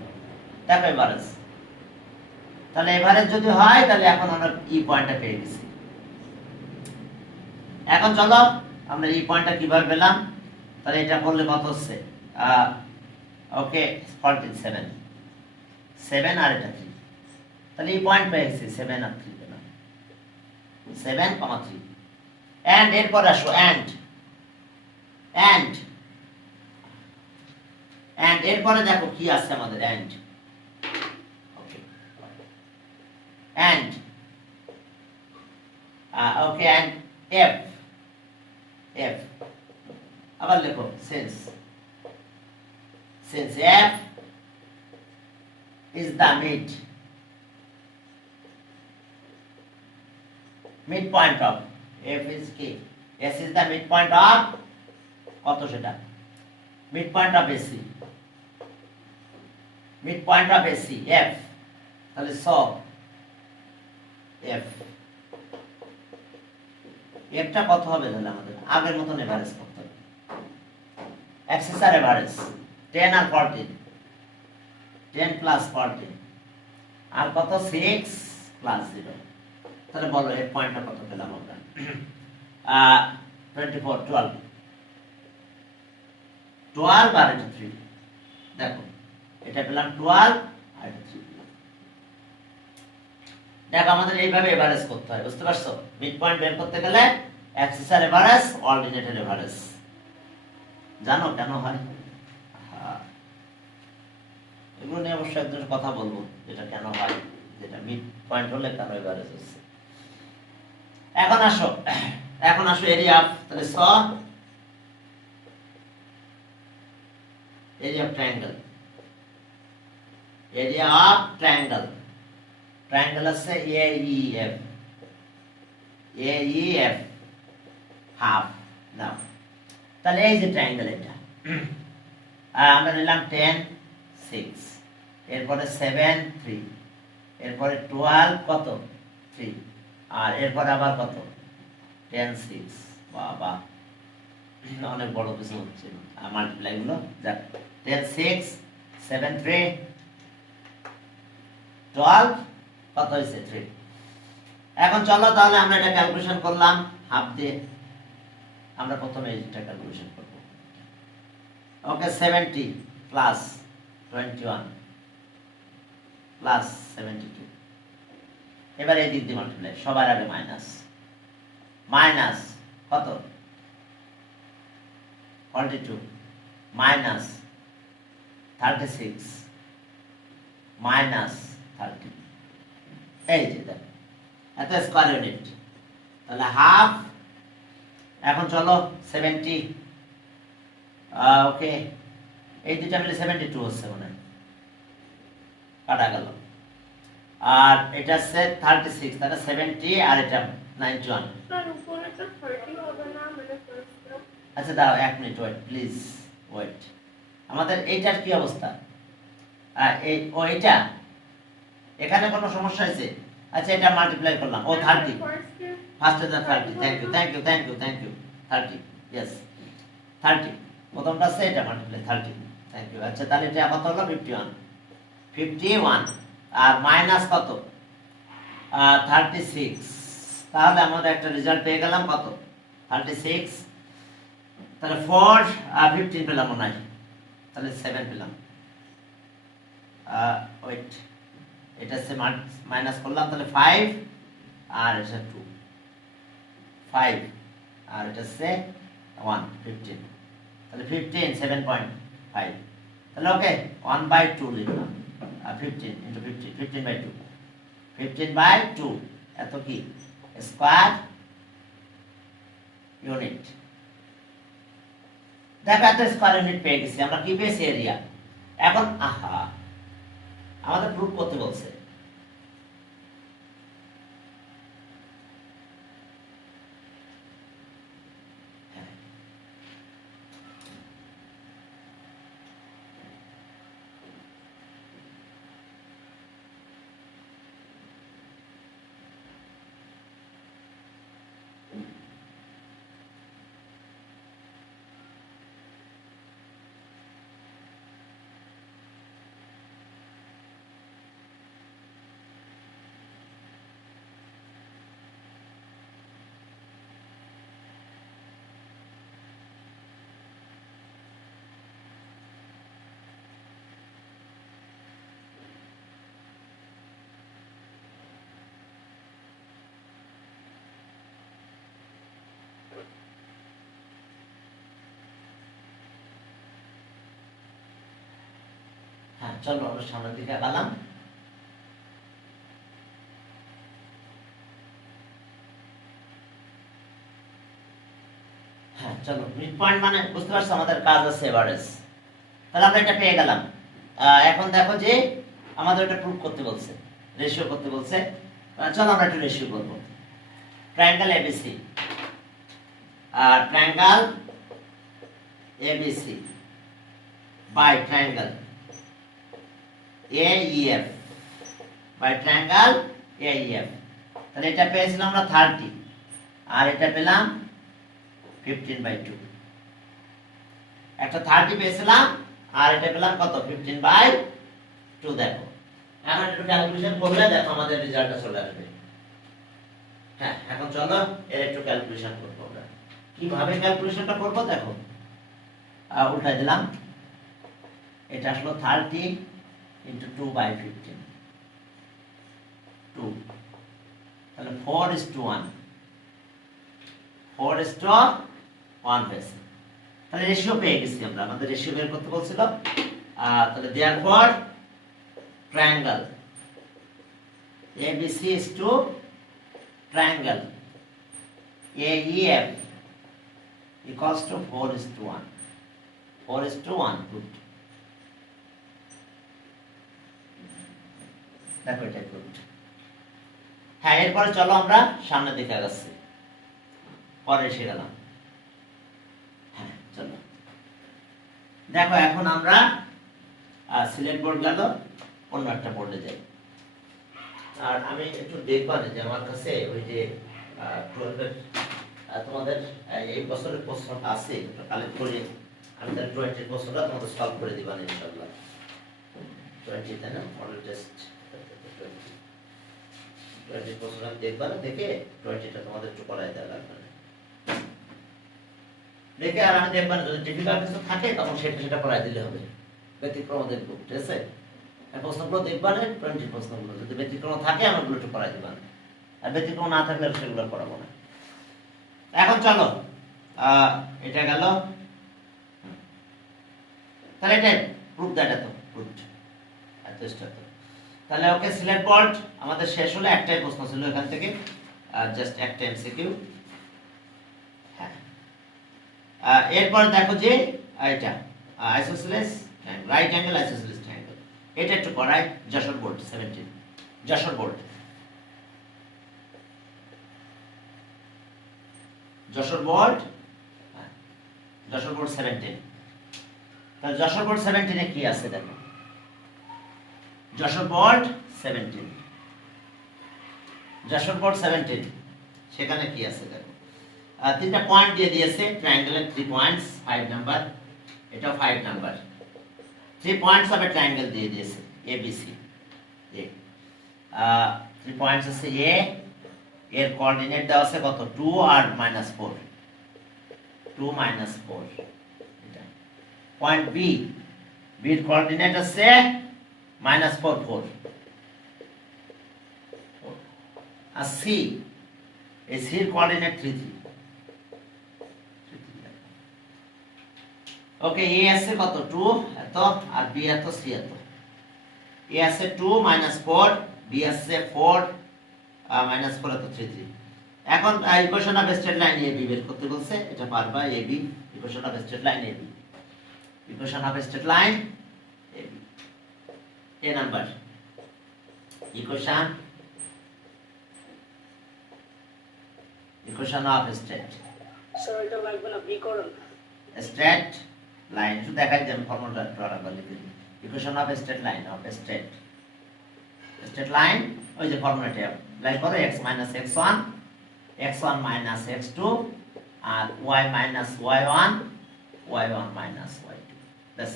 দেখো এভারেজ। তাহলে এভারেজ যদি হয় তাহলে এখন আমরা ই পয়েন্টটা পেয়ে গেছি। এখন চলো আমরা ই পয়েন্টটা কিভাবে পেলাম, তাহলে এটা করলে কত হচ্ছে? ওকে, 47 7 আর এটা 3, তাহলে এই পয়েন্ট পেয়ে গেছি 7 আর 3 পেলাম, 7, 3। এন্ড এরপর আসো এন্ড এরপরে দেখো কি আছে আমাদের and. Okay and okay and F আবার লেখো since f is the midpoint of f is কি s is the midpoint of কত সেটা midpoint of AC f, তাহলে সো f টা কত হবে তাহলে আমাদের আগের মতন এভারেজ করতে হবে, এক্সেস আর এভারেজ 10 আর 14, 10 প্লাস 14 আর কত 6 প্লাস 0, তাহলে বলো এর পয়েন্টটা কত পেলাম আমরা 24, 12 আর এটা 3, দেখো এটা পেলাম 12 আর এটা 3 পেলাম। দেখো আমাদের এইভাবে এভারেজ করতে হয়, বুঝতে পারছো? মিড পয়েন্ট বের করতে গেলে এক্সেস আর এভারেজ, অর্ডিনেটের এভারেজ। জানো কেন হয়? এগুলো নিয়ে অবশ্যই একদিন কথা বলবো, যেটা কেন হয়, যেটা মিড পয়েন্ট হলে কেন এভারেজ হচ্ছে। এখন আসো এরিয়া অফ, তাহলে স এরিয়া অফ ট্রায়াঙ্গেল, ট্রায়াঙ্গেল আছে AEF হাফ নাও, তাহলে এই যে ট্রায়াঙ্গেল এটা আমরা নিলাম 10, 6, এরপরে 7, 3, এরপরে 12 কত 3, আর এরপরে আবার কত 10, 6, বাবা অনেক বড় কিছু হচ্ছে মাল্টিপ্লাই গুলো, যাক 10, 6, 7, 3, 12 কত হয়েছে 3। এখন চলো তাহলে আমরা এটা ক্যালকুলেশন করলাম হাফ দিয়ে, আমরা প্রথমে এটা ক্যালকুলেশন করব। ওকে 70 প্লাস 21 প্লাস 72, এবার এই দিক দিয়ে মাল্টিপ্লাই, সবার আগে মাইনাস কত 42 মাইনাস 36 মাইনাস 30, এই যে দেখো এত স্কয়ার ইউনিট, তাহলে হাফ। এখন চলো 70, ওকে এই দুটা মিলে 72 হচ্ছে মনে হয়, কাটা গেল। আর এটা হচ্ছে 36, তাহলে 70 আর এটা 91। স্যার উপরেটা 30 হবে না, মানে ফার্স্টটা? আচ্ছা দাঁড়াও 1 মিনিট প্লিজ ওয়েট। আমাদের এইটার কি অবস্থা? এইটা এখানে কোনো সমস্যা আছে? আচ্ছা এটা মাল্টিপ্লাই করলাম, ও 30, ফার্স্টে 30, থ্যাংক ইউ 30, ইয়েস 30, প্রথমটা আছে এটা মাল্টিপ্লাই 30, থ্যাংক ইউ। আচ্ছা তাহলে এটা কত হলো 51, আর মাইনাস কত 36, তাহলে আমরা একটা রেজাল্ট পেয়ে গেলাম কত 36, তাহলে 4 আর 15 পেলাম মনে হয়, তাহলে 7 পেলাম। ওয়েট এটা সে মাইনাস করলাম, তাহলে 5 আর এটা 2, 5 আর এটা সে 1, 15, তাহলে 15 7.5, তাহলে ওকে 1/2 লিখলাম, আর 15 ইনটু 15, 15/2, 15/2 এত কি স্কয়ার ইউনিট। দেখো এত স্কয়ার ইউনিট পেয়ে গেছি আমরা, কি পেয়েছি এরিয়া। এখন আমাদের প্রুফ করতে বলছে, হ্যাঁ চলো আমরা সামনের দিকে আগালাম। হ্যাঁ চলো, মিড পয়েন্ট মানে বুঝতে পারছো আমাদের কাজ আছে এভারেজ। তাহলে আমরা এটা পেয়ে গেলাম। এখন দেখো যে আমাদের এটা প্রুফ করতে বলছে, রেশিও করতে বলছে। চলো আমরা একটু রেশিও করব। ট্রায়াঙ্গেল এবিসি আর triangle ABC by triangle AEF by triangle AEF। তাহলে এটা পেয়েছিলাম আমরা 30 আর এটা পেলাম 15/2। একটা 30 পেয়েছিলাম আর এটা পেলাম কত 15/2। দেখো এখন একটু ক্যালকুলেশন করলে দেখো আমাদের রেজাল্টটা চলে আসবে। হ্যাঁ এখন চলো এর একটু ক্যালকুলেশন করব আমরা। কিভাবে ক্যালকুলেশনটা করব দেখো, উল্টাই দিলাম। এটা আসলো 30 × 2/15 2, তাহলে 4:1 4:1 হয়েছে। তাহলে রেশিও পেয়ে গেছি আমরা, আমাদের রেশিও বের করতে বলছিল। তাহলে therefore triangle ABC is to triangle AEF equals to 4:1 4:1 good। দেখো এটা good। হ্যাঁ এরপরে চলো আমরা সামনের দিকে আগাচ্ছি, পরে এসে গেলাম। হ্যাঁ চলো দেখো এখন আমরা সিলেট বোর্ড গেল, অন্য একটা বোর্ডে যাই। আর আমি একটু দেখবা যে আমার কাছে ওই যে 12 তোমাদের এই বছরের প্রশ্নটা আছে, ওটা কালেক্ট করে আমি তার 20 প্রশ্নটা তোমাদের সলভ করে দিবা ইনশাআল্লাহ। 20 তাই না, মডেল টেস্ট 20 প্রশ্নটা দেখবা না, দেখে 20টা তোমাদের একটু করাই দেওয়া লাগবে দেখে। আর আমি দেখবা না যদি ডিফিকাল্ট কিছু থাকে তখন সেটা করাই দিলে হবে, ব্যতিক্রম দেখবো, ঠিক আছে? প্রশ্নগুলো দেখবা না, 20 প্রশ্নগুলো যদি ব্যতিক্রম থাকে আমি ওগুলো একটু করাই দিবা, আর ব্যতিক্রম না থাকলে সেগুলো করাবো না। এখন চলো এটা গেল। তাহলে এটা প্রুফ দেটা তো প্রুফ এতটা তো। তাহলে ওকে সিলেক্ট বোর্ড আমাদের শেষ হলো, একটাই প্রশ্ন ছিল এখান থেকে, জাস্ট একটা এমসিকিউ। হ্যাঁ এরপর দেখো যে এটা আইসোসেলেস রাইট অ্যাঙ্গেল আইসোসেলেস ট্রায়াঙ্গেল, এটা একটু করাই। Jessore board 17, Jessore board 17। তাহলে যশোর বোর্ড 17 এ কি আছে দেখো, যশোর বোর্ড 17 সেখানে কি আছে দেখো। তিনটা পয়েন্ট দিয়ে দিয়েছে, ট্রায়াঙ্গেলের 3 পয়েন্টস, 5 নাম্বার, এটা 5 number. 3 points of a triangle দিয়ে দিয়েছে ABC এ। 3 পয়েন্টস আছে এ, এর কোঅর্ডিনেট দেওয়া আছে কত 2 আর -4, 2 -4। এটা পয়েন্ট বি, বির কোঅর্ডিনেট আছে -4 4। আর সি, এই সির কোঅর্ডিনেট 3 3। ওকে এ আছে কত 2 এত, আর বি এত, সি এত। এ আছে 2 -4, বি আছে 4 -4 এত 3 3। এখন equation of straight line AB বের করতে বলছে, এটা পারবা। AB equation of straight line AB, equation of straight line AB. A number equation of straight sir এটা লাগবে না, বি করুন। স্ট্রেট লাইন শুধু দেখাই যে আমি ফর্মুলাটা প্রয়োগ লিখে দিই। Equation of straight line, of straight line, ওই যে ফর্মুলাটা অ্যাপ্লাই করো, x - x1 x1 - x2 আর y - y1 y1 - y2। বাস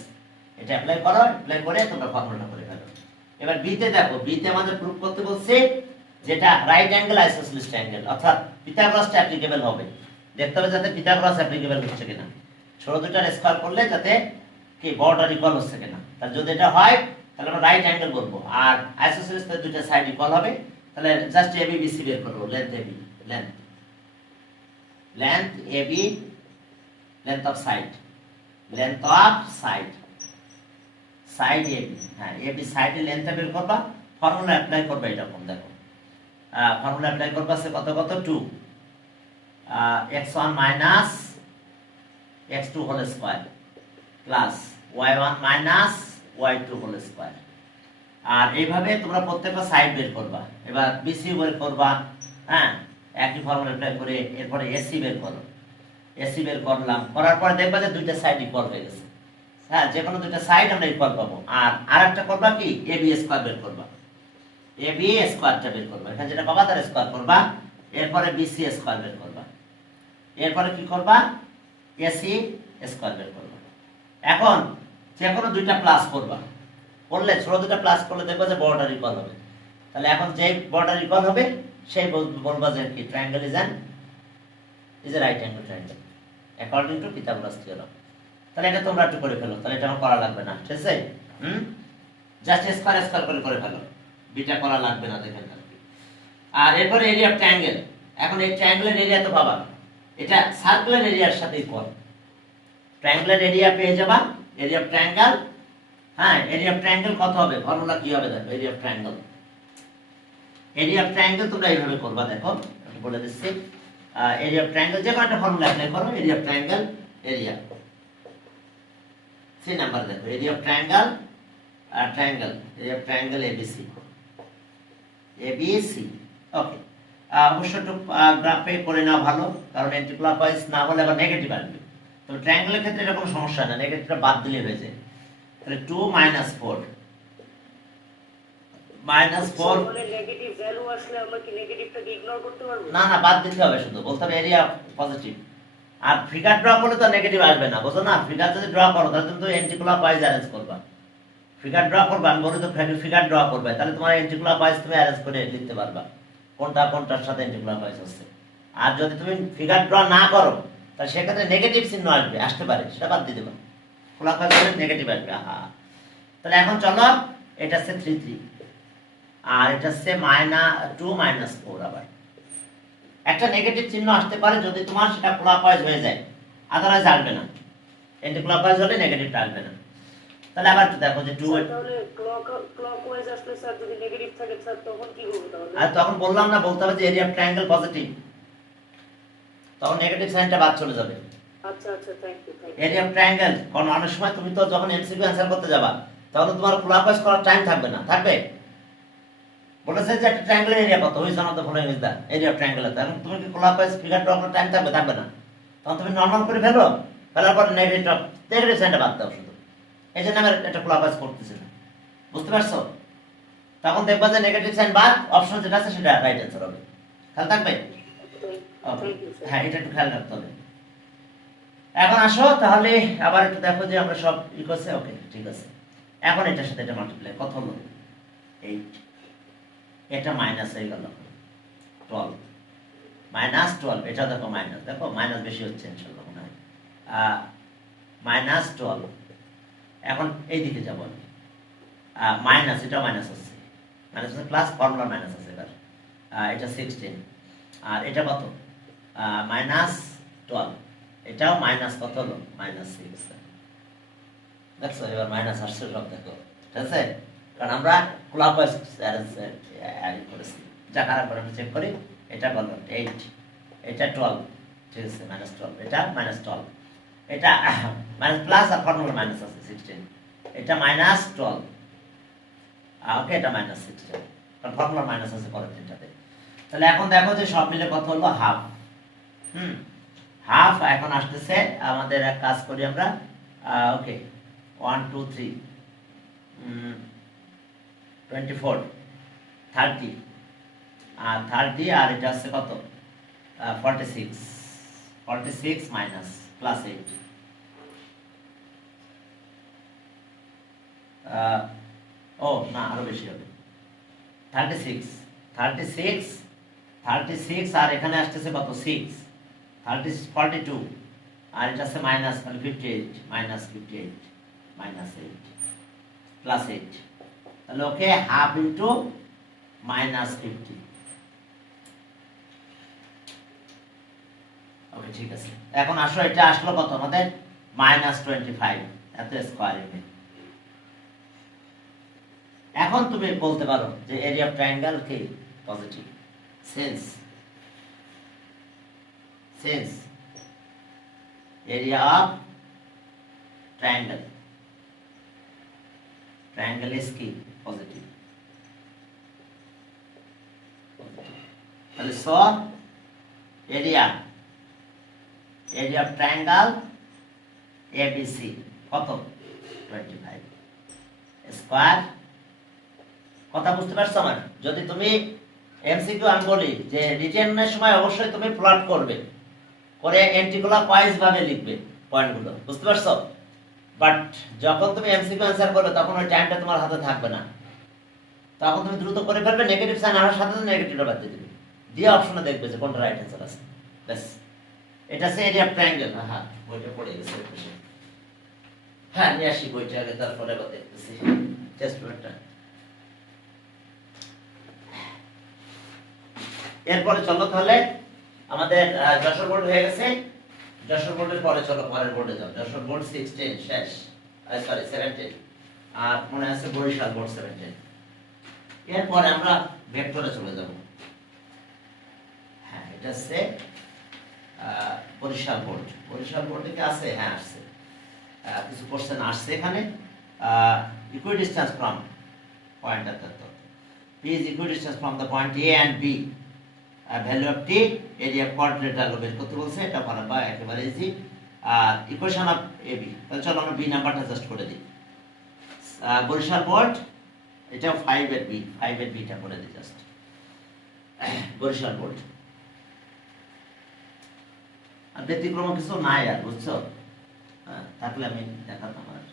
এটা অ্যাপ্লাই করো, অ্যাপ্লাই করে তোমরা ফর্মুলাটা করে ফেলো। এবার বি তে দেখো, বি তে আমাদের প্রুফ করতে বলছে যেটা রাইট অ্যাঙ্গেল আইসোসেলেস ট্রায়াঙ্গেল, অর্থাৎ পিথাগোরাসটা অ্যাপ্লিকেবল হবে। দেখতে হবে যাতে পিথাগোরাস অ্যাপ্লিকেবল হচ্ছে কিনা, ছোট দুটার স্কয়ার করলে যাতে কি বড়টা ইকুয়াল হচ্ছে কিনা। তাহলে যদি এটা হয় তাহলে আমরা রাইট অ্যাঙ্গেল বলবো, আর আইসোসেলেস এর দুটো সাইড ইকুয়াল হবে। তাহলে জাস্ট এবি বিসি বের করব, length AB, length AB, length of side side AB, হ্যাঁ এবি সাইডের লেন্থটা বের করবা, ফর্মুলা অ্যাপ্লাই করবা এরকম দেখো, ফর্মুলা অ্যাপ্লাই করবা সে কত কত 2 x1 minus x2 whole square plus y1 minus y2 whole square. আর এইভাবে তোমরা প্রত্যেকটা সাইড বের করবা। এবার বিসি বের করবা, হ্যাঁ একই ফর্মুলা অ্যাপ্লাই করে, এরপরে এসি বের করো, এসি বের করলাম, করার পরে দেখবা যে দুইটা সাইড ইকুয়াল হয়ে গেছে, হ্যাঁ যে কোনো দুইটা সাইড আমরা ইকুয়াল পাবো। আর আরেকটা করবা কি, এবি স্কয়ার বের করবা, এবি স্কয়ারটা বের করবা, এখানে যেটা পাবা তার স্কয়ার করবা, এরপরে বিসি স্কয়ার বের করবা, এরপরে কি করবা, এসি স্কয়ার বের করবা। এখন যে কোনো দুইটা প্লাস করবা, করলে ছোট দুইটা প্লাস করলে দেখবা যে বড়টা ইকুয়াল হবে। তাহলে এখন যে বড়টা ইকুয়াল হবে সেই বলবা যে কি triangle is a right angle triangle according to Pythagoras theorem. তাহলে এটা তোমরা একটু করে ফেলো, তাহলে এটা আমার করা লাগবে না, ঠিক আছে? জাস্ট স্কয়ার করে ফেলো, বিটা করা লাগবে না, দেখেন আর কি। আর এরপরে এরিয়া অফ ট্রায়াঙ্গেল, এখন এই ট্রায়াঙ্গেলের এরিয়া তো পাবা, এটা সার্কুলার এরিয়ার সাথে ইকুয়াল। ট্রায়াঙ্গেলের এরিয়া পেয়ে যাবা, এরিয়া অফ ট্রায়াঙ্গেল, হ্যাঁ এরিয়া অফ ট্রায়াঙ্গেল কত হবে, ফর্মুলা কি হবে দেখো, area of triangle, area of triangle তোমরা এইভাবে করবা, দেখো আমি বলে দিচ্ছি। এরিয়া অফ ট্রায়াঙ্গেল যে কোনো একটা ফর্মুলা অ্যাপ্লাই করো, এরিয়া অফ ট্রায়াঙ্গেল, এরিয়া সি নাম্বার দেখো, area of triangle, triangle, area of triangle ABC, ABC, okay. অবশ্য একটু গ্রাফে করে নেওয়া ভালো, কারণ অ্যান্টিক্লকওয়াইজ না হলে আবার নেগেটিভ আসবে। তো ট্রায়াঙ্গেলের ক্ষেত্রে এটা কোনো সমস্যা না, নেগেটিভটা বাদ দিলে হয়ে যায়। তাহলে 2 - 4 -4 মানে নেগেটিভ ভ্যালু আসলে আমরা কি নেগেটিভটাকে ইগনোর করতে পারবো? না না, বাদ দিতে হবে, শুধু বলতে হবে এরিয়া পজিটিভ। আর ফিগার ড্র করলে তো নেগেটিভ আসবে না, বুঝো না? ফিগার যদি ড্র করো তাহলে তুমি তো অ্যান্টিক্লকওয়াইজ অ্যারেঞ্জ করবা। ফিগার ড্র করবা, আমি বলি তো ফিগার ড্র করবে, তাহলে তোমার অ্যান্টিক্লকওয়াইজ তুমি অ্যারেঞ্জ করে লিখতে পারবা কোনটা কোনটার সাথে অ্যান্টিক্লকওয়াইজ আছে। আর যদি তুমি ফিগার ড্র না করো তাহলে সেক্ষেত্রে নেগেটিভ চিহ্ন আসতে পারে, সেটা বাদ দিয়ে দেবা, ক্লকওয়াইজ করলে নেগেটিভ আসবে। তাহলে এখন চলো, এটা হচ্ছে 3 3 আর এটা হচ্ছে -2 - 4। আবার একটা নেগেটিভ চিহ্ন আসতে পারে যদি তোমার সেটা ক্লকওয়াইজ হয়ে যায়, আদারওয়াইজ আসবে না, এন্টি ক্লকওয়াইজ হলে নেগেটিভটা আসবে না। তাহলে আবার দেখো যে 2, তাহলে ক্লকওয়াইজ আসলে স্যার যদি নেগেটিভ থাকে স্যার তখন কি হবে তাহলে? আর তখন বললাম না, বলতে হবে যে এরিয়া অফ ট্রায়াঙ্গেল পজিটিভ, তখন নেগেটিভ সাইনটা বাদ চলে যাবে। আচ্ছা আচ্ছা, thank you. Area of triangle, কারণ অনেক সময় তুমি তো যখন এমসিকিউ অ্যানসার করতে যাবা তখন তোমার ক্লকওয়াইজ করার টাইম থাকবে না, থাকবে বলেছে যে একটা ট্রায়াঙ্গেলের এরিয়া কত, which one of the following is the area of triangle, তখন তুমি কি ক্লকওয়াইজ ফিগার ড্র করার টাইম থাকবে না, তখন তুমি নরমাল করে ফেলো, ফেলার পর নেগেটিভ সাইনটা বাদ দাও শুধু, এই জন্য আমি এটা ক্লকওয়াইজ করতেছি না, বুঝতে পারছো? তখন দেখবা যে নেগেটিভ সাইন বাদ, অপশন যেটা আছে সেটা রাইট অ্যান্সার হবে, খেয়াল থাকবে। হ্যাঁ এটা একটু খেয়াল রাখতে হবে। এখন আসো তাহলে আবার একটু দেখো যে আমরা সব ই করছে, ওকে ঠিক আছে। এখন এটার সাথে এটা মাল্টিপ্লাই কত হলো, 8, এটা মাইনাস হয়ে গেল 12 -12, এটা দেখো মাইনাস, দেখো মাইনাস বেশি হচ্ছে ইনশাআল্লাহ মনে হয়, -12। এখন এই দিকে যাবো আমি, মাইনাস, এটা মাইনাস হচ্ছে, মাইনাস হচ্ছে প্লাস, ফর্মুলা মাইনাস আছে এবার, এটা 16, আর এটা কত -12, এটাও মাইনাস কত হলো -6, দেখছো এবার মাইনাস আসছে সব, দেখো ঠিক আছে, কারণ আমরা ক্লকওয়াইজ অ্যারেঞ্জ করেছি। যা খারাপ করে আমরা চেক করি, এটা বললো 8, এটা 12, ঠিক আছে -12, এটা -12, এটা মাইনাস প্লাস আর ফর্মুলা মাইনাস আছে 16, এটা -12, ওকে এটা -16, কারণ ফর্মুলা মাইনাস আছে পরের তিনটাতে। তাহলে এখন দেখো যে সব মিলে কত হলো, হাফ। হাফ এখন আসতেছে আমাদের, এক কাজ করি আমরা, ওকে 1 2 3 24 30, আর 30, আর এটা আছে কত 46 মাইনাস প্লাস 8, ও না আরো বেশি হবে 36, আর এখানে আসতেছে কত 6, 42, আর এটা আছে মাইনাস, মানে 58 -8 প্লাস 8, তাহলে ওকে হাফ ইন্টু -50, ওকে ঠিক আছে। এখন আসো এটা আসলো কত আমাদের -25, এত স্কয়ার ইউনিট, এখন তুমি বলতে পারো যে এরিয়া অফ ট্রায়াঙ্গেল কি positive since area of triangle is কি পজিটিভ তাহলে so area of triangle ABC কত 25 স্কয়ার কথা বুঝতে পারছো আমার যদি তুমি এমসিকিউ আমি বলি যে রিটেনের সময় অবশ্যই তুমি প্লট করবে করে এন্টিগুলো ওয়াইজ ভাবে লিখবে পয়েন্টগুলো বুঝতে পারছো বাট যখন তুমি এমসিকিউ অ্যানসার করবে তখন ওই টাইমটা তোমার হাতে থাকবে না তখন তুমি দ্রুত করে ফেলবে নেগেটিভ সাইন আসার সাথে সাথে নেগেটিভটা বাদ দিয়ে দিবে দিয়ে অপশনে দেখবে যে কোনটা রাইট অ্যানসার আছে ব্যাস এটা হচ্ছে এরিয়া অফ ট্রায়াঙ্গেল হ্যাঁ বইটা পড়ে গেছে হ্যাঁ নিয়ে আসি বইটা আগে তারপরে আবার দেখতেছি টেস্ট পেপারটা এরপরে চলো তাহলে আমাদের যশোর বোর্ড হয়ে গেছে যশোর বোর্ডের পরে চলো পরের বোর্ডে যাও যশোর বোর্ড 16 শেষ সরি 17 আর মনে আছে বরিশাল বোর্ড 17 এরপরে আমরা ভেক্টরে চলে যাব হ্যাঁ এটা হচ্ছে বরিশাল বোর্ডে কি আছে হ্যাঁ আসছে কিছু কোশ্চেন আসছে এখানে equidistance from point P is equidistance from the point A and B value of T area of quadrilateral বের করতে বলছে এটা পারবা একেবারে ইজি আর ইকুয়েশন অফ AB তাহলে চলো আমরা B নাম্বারটা জাস্ট করে দিই বরিশাল বোর্ড এটা 5 এর B টা করে দিই জাস্ট বরিশাল বোর্ড আর ব্যতিক্রম কিছু নাই আর বুঝছো থাকলে আমি দেখাতাম আর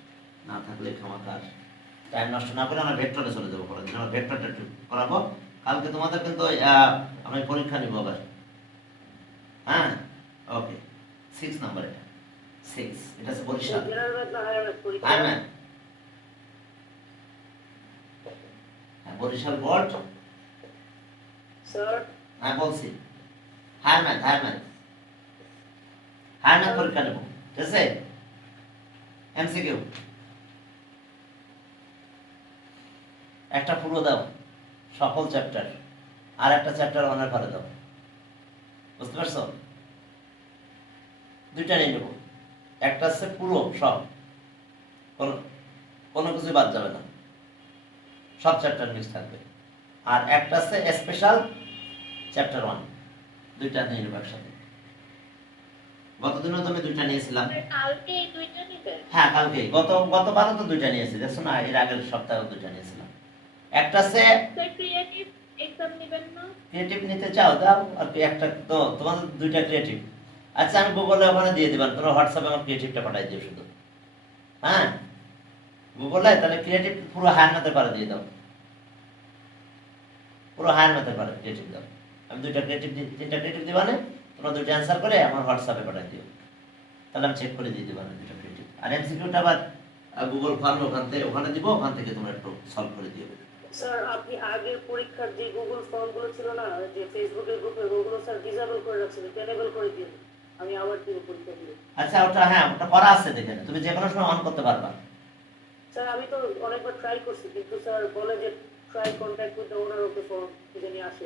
না থাকলে ক্ষমাকার টাইম নষ্ট না করে আমরা ভেক্টরে চলে যাবো পরের দিন আমরা ভেক্টরটা একটু করাবো কালকে তোমাদের কিন্তু আমি পরীক্ষা নিব আবার হ্যাঁ ওকে 6 নাম্বার এটা 6 এটা হচ্ছে বরিশাল হ্যাঁ বরিশাল বোর্ড স্যার হ্যাঁ বলছি হ্যাঁ পরীক্ষা নেব ঠিক আছে এমসিকিউ একটা পুরো দাও সকল চ্যাপ্টার আর একটা চ্যাপ্টার অনার করে দাও বুঝতে পারছো দুইটা নিয়ে নেব একটা হচ্ছে পুরো সব কোনো কিছু বাদ যাবে না সব চ্যাপ্টার মিক্স থাকবে আর একটা হচ্ছে স্পেশাল চ্যাপ্টার 1 দুইটা নিয়ে নেব একসাথে গতদিনও তুমি দুইটা নিয়েছিলাম কালকে দুইটা নিবে হ্যাঁ কালকে গতবারও তো দুইটা নিয়েছি দেখছো না এর আগের সপ্তাহে দুইটা নিয়েছিলাম একটা আছে ক্রিয়েটিভ এক্সাম নেবেন না ক্রিয়েটিভ নিতে চাও দাও আর কি একটা তো তোমাদের দুইটা ক্রিয়েটিভ আচ্ছা আমি গুগলে ওখানে দিয়ে দিবেন তোমরা হোয়াটসঅ্যাপে আমার ক্রিয়েটিভটা পাঠিয়ে দিও শুধু হ্যাঁ গুগলে তাহলে ক্রিয়েটিভ পুরো হায়ার ম্যাথের পারে দিয়ে দাও পুরো হায়ার ম্যাথের পারে ক্রিয়েটিভ দাও আমি দুইটা ক্রিয়েটিভ তিনটা ক্রিয়েটিভ দিবানে তোমরা দুইটা অ্যানসার করে আমার হোয়াটসঅ্যাপে পাঠিয়ে দিও তাহলে আমি চেক করে দিয়ে দিবানে দুইটা ক্রিয়েটিভ আর এমসিকিউটা আবার গুগল ফর্ম ওখানে দিব ওখান থেকে তোমরা একটু সলভ করে দিও স্যার আপনি আগের পরীক্ষার যে গুগল ফর্মগুলো ছিল না যে ফেসবুকের গ্রুপে ওগুলো স্যার ডিসেবল করে রাখছেন এনেবল করে দিন আমি আবার দিব পরীক্ষা দিব আচ্ছা ওটা হ্যাঁ ওটা করা আছে দেখে তুমি যে কোনো সময় অন করতে পারবা স্যার আমি তো অনেকবার ট্রাই করছি কিন্তু স্যার বলে যে try contact with the owner of the form যদি আসে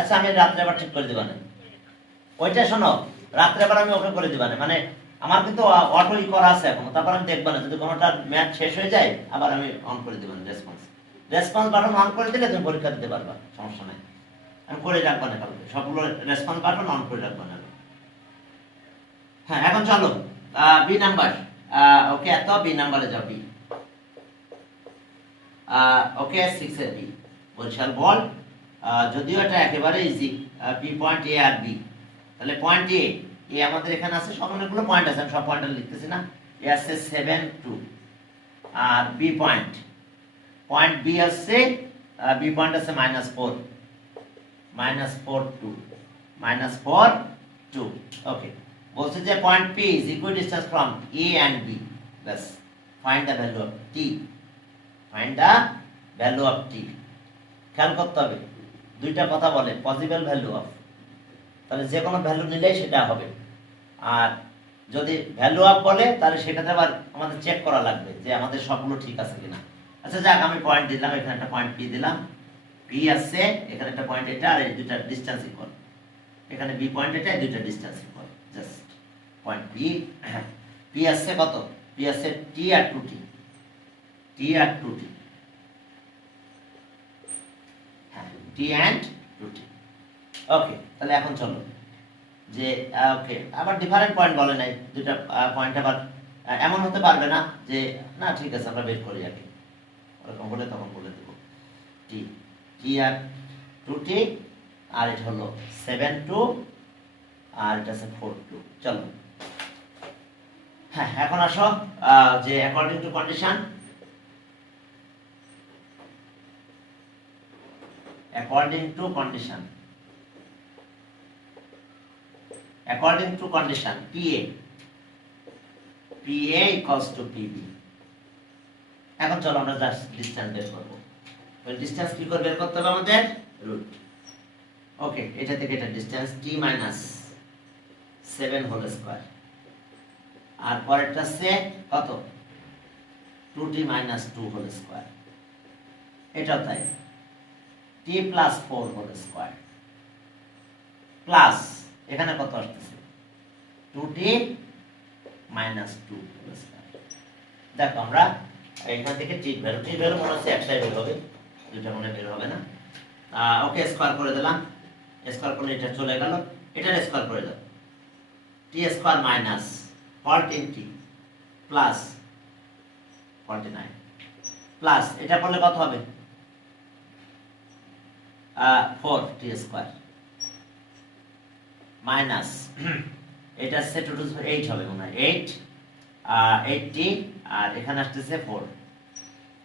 আচ্ছা আমি রাত্রে আবার ঠিক করে দিবানে ওইটা শোনো রাত্রে আবার আমি ওকে করে দিবানে মানে আমার কিন্তু অটোই করা আছে এখন তারপর আমি দেখব না যদি কোনোটা ম্যাচ শেষ হয়ে যায় আবার আমি অন করে দিবানে রেসপন্স বাটন অন করে দিলে তুমি পরীক্ষা দিতে পারবা সমস্যা নাই আমি করে রাখবো না কালকে সবগুলো রেসপন্স বাটন অন করে রাখবো না হ্যাঁ এখন চলো বি নাম্বার ওকে এত বি নাম্বারে যাও বি ওকে 6 এর বি বরিশাল বল যদিও এটা একেবারে ইজি বি পয়েন্ট এ আর বি তাহলে পয়েন্ট এ আমাদের এখানে আছে সব অনেকগুলো পয়েন্ট আছে আমি সব পয়েন্টটা লিখতেছি না এ আছে 7 2 আর বি পয়েন্ট বি আছে বি পয়েন্ট আছে -4 2 ওকে বলছে যে point P is equidistance from A and B বাস find the value of t খেয়াল করতে হবে দুইটা কথা বলে পসিবল ভ্যালু অফ তাহলে যে কোনো ভ্যালু নিলেই সেটা হবে আর যদি ভ্যালু অফ বলে তাহলে সেটাতে আবার আমাদের চেক করা লাগবে যে আমাদের সবগুলো ঠিক আছে কিনা আচ্ছা যাক, আমি পয়েন্ট দিলাম, এখানে একটা পয়েন্ট পি দিলাম, পি আছে, এখানে একটা পয়েন্ট এটা, আর এই দুইটা ডিসটেন্স ইকুয়াল, এখানে বি পয়েন্ট এটা, এই দুইটা distance equal, just point P. P আছে কত? পি আছে টি আর টু টি, টি আর টু টি, হ্যাঁ টি অ্যান্ড টু টি। ওকে, তাহলে এখন চলো যে ওকে, আবার ডিফারেন্ট পয়েন্ট বলে নাই, দুটা পয়েন্ট আবার এমন হতে পারবে না যে না ঠিক আছে আমরা বের করি আগে, ওরকম বলে তখন বলে দেবো। টি, টি আর টু টি, আর এটা হলো 7 2, আর এটা আছে 4 2। চলো হ্যাঁ, এখন আসো যে according to condition, according to condition, according to condition PA, PA equals to PB। এখন চলো আমরা জাস্ট ডিসটেন্স বের করবো। ডিসটেন্স কি করে বের করতে হবে আমাদের? রুট। ওকে, এটা থেকে এটা distance t minus 7 whole square, আর পরেরটা আছে কত? 2t মাইনাস 2 হোল স্কয়ার, এটাও তাই, t plus 4 whole square, plus এখানে কত আসতেছে? 2t minus 2 whole square. দেখো আমরা এখান থেকে টি ভ্যালু মনে হচ্ছে একটাই বের হবে, দুইটা মনে বের হবে না। ওকে, স্কয়ার করে দিলাম, স্কয়ার করলে এটা চলে গেল, এটার স্কয়ার করে দাও, t square minus 14t plus 49 plus এটা করলে কত হবে? 4t স্কয়ার মাইনাস এটা সেট টু 8 হবে মনে হয়, 8t, আর এখানে আসতেছে 4,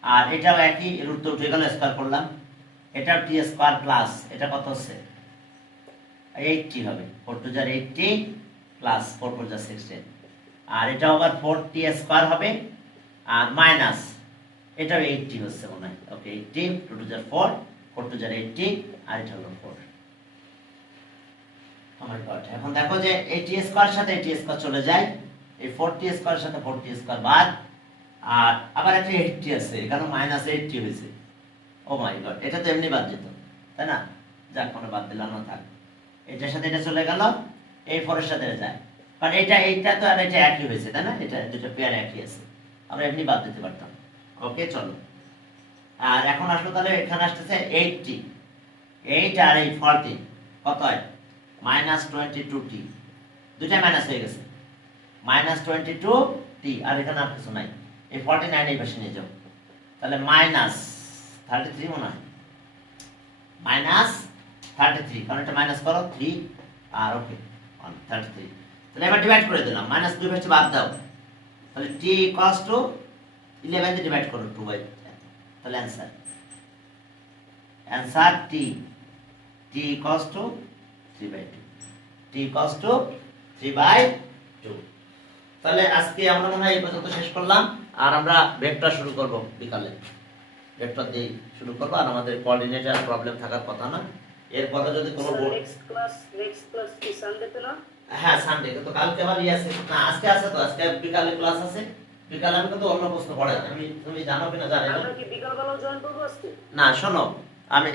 আর এটাও একই, রুট তো উঠে গেল, স্কয়ার করলাম, এটাও t স্কয়ার প্লাস এটা কত হচ্ছে? 8t হবে, 4 2 যার 8t প্লাস 4 4 যার 16, আর এটাও আবার 4t স্কয়ার হবে, আর মাইনাস এটাও 8t হচ্ছে মনে হয়। ওকে, 8t, 2 2 যার 4, 4 2 যার 8t, আর এটা হলো 4। আমার গড, এখন দেখো যে 8t স্কয়ার সাথে 8t স্কয়ার চলে যায়, এই 4t স্কয়ার সাথে 4t স্কয়ার বাদ, আর আবার একটা 8t আছে, এখানে মাইনাস 8t হয়েছে। ও মাই গড, এটা তো এমনি বাদ যেত, তাই না? যাক, কোনো বাদ দিলাম না, থাক, এটার সাথে এটা চলে গেল, এই 4 এর সাথে এটা যায়, কারণ এইটা তো আর এটা একই হয়েছে, তাই না? এটা দুটো পেয়ার একই আছে, আমরা এমনি বাদ দিতে পারতাম। ওকে চলো, আর এখন আসলো তাহলে এখানে আসতেছে 8t, 8 আর এই 14 কত হয়? মাইনাস 22t, দুইটা মাইনাস হয়ে গেছে, মাইনাস 22t, আর এখানে আর কিছু নাই, এই 49 এই পাশে নিয়ে যাও, তাহলে মাইনাস 33 মনে হয়, মাইনাস 33, কারণ এটা মাইনাস করো 3, আর ওকে 33, তাহলে এবার ডিভাইড করে দিলাম, মাইনাস 2 পাশে বাদ দাও, তাহলে t ইকুয়ালস টু 11 দিয়ে ডিভাইড করো 2/10, তাহলে answer t equals to 3/2, t equals to 3/2। তাহলে আজকে আমরা মনে হয় এই পর্যন্ত শেষ করলাম, আর আমরা ভেক্টর শুরু করব বিকালে, ভেক্টর দিয়ে শুরু করব, আর আমাদের কোঅর্ডিনেটর প্রবলেম থাকার কথা না। এরপরে যদি কোনো নেক্সট ক্লাস কি সানডেতে না? হ্যাঁ সানডে, কিন্তু কালকে আবার ইয়ে আছে না, আজকে আছে তো, আজকে বিকালে ক্লাস আছে, বিকালে আমি কিন্তু অন্য প্রশ্ন পড়াই, আমি তুমি জানো কিনা জানি না। আমরা কি বিকালবেলা জয়েন করব আজকে? না শোনো, আমি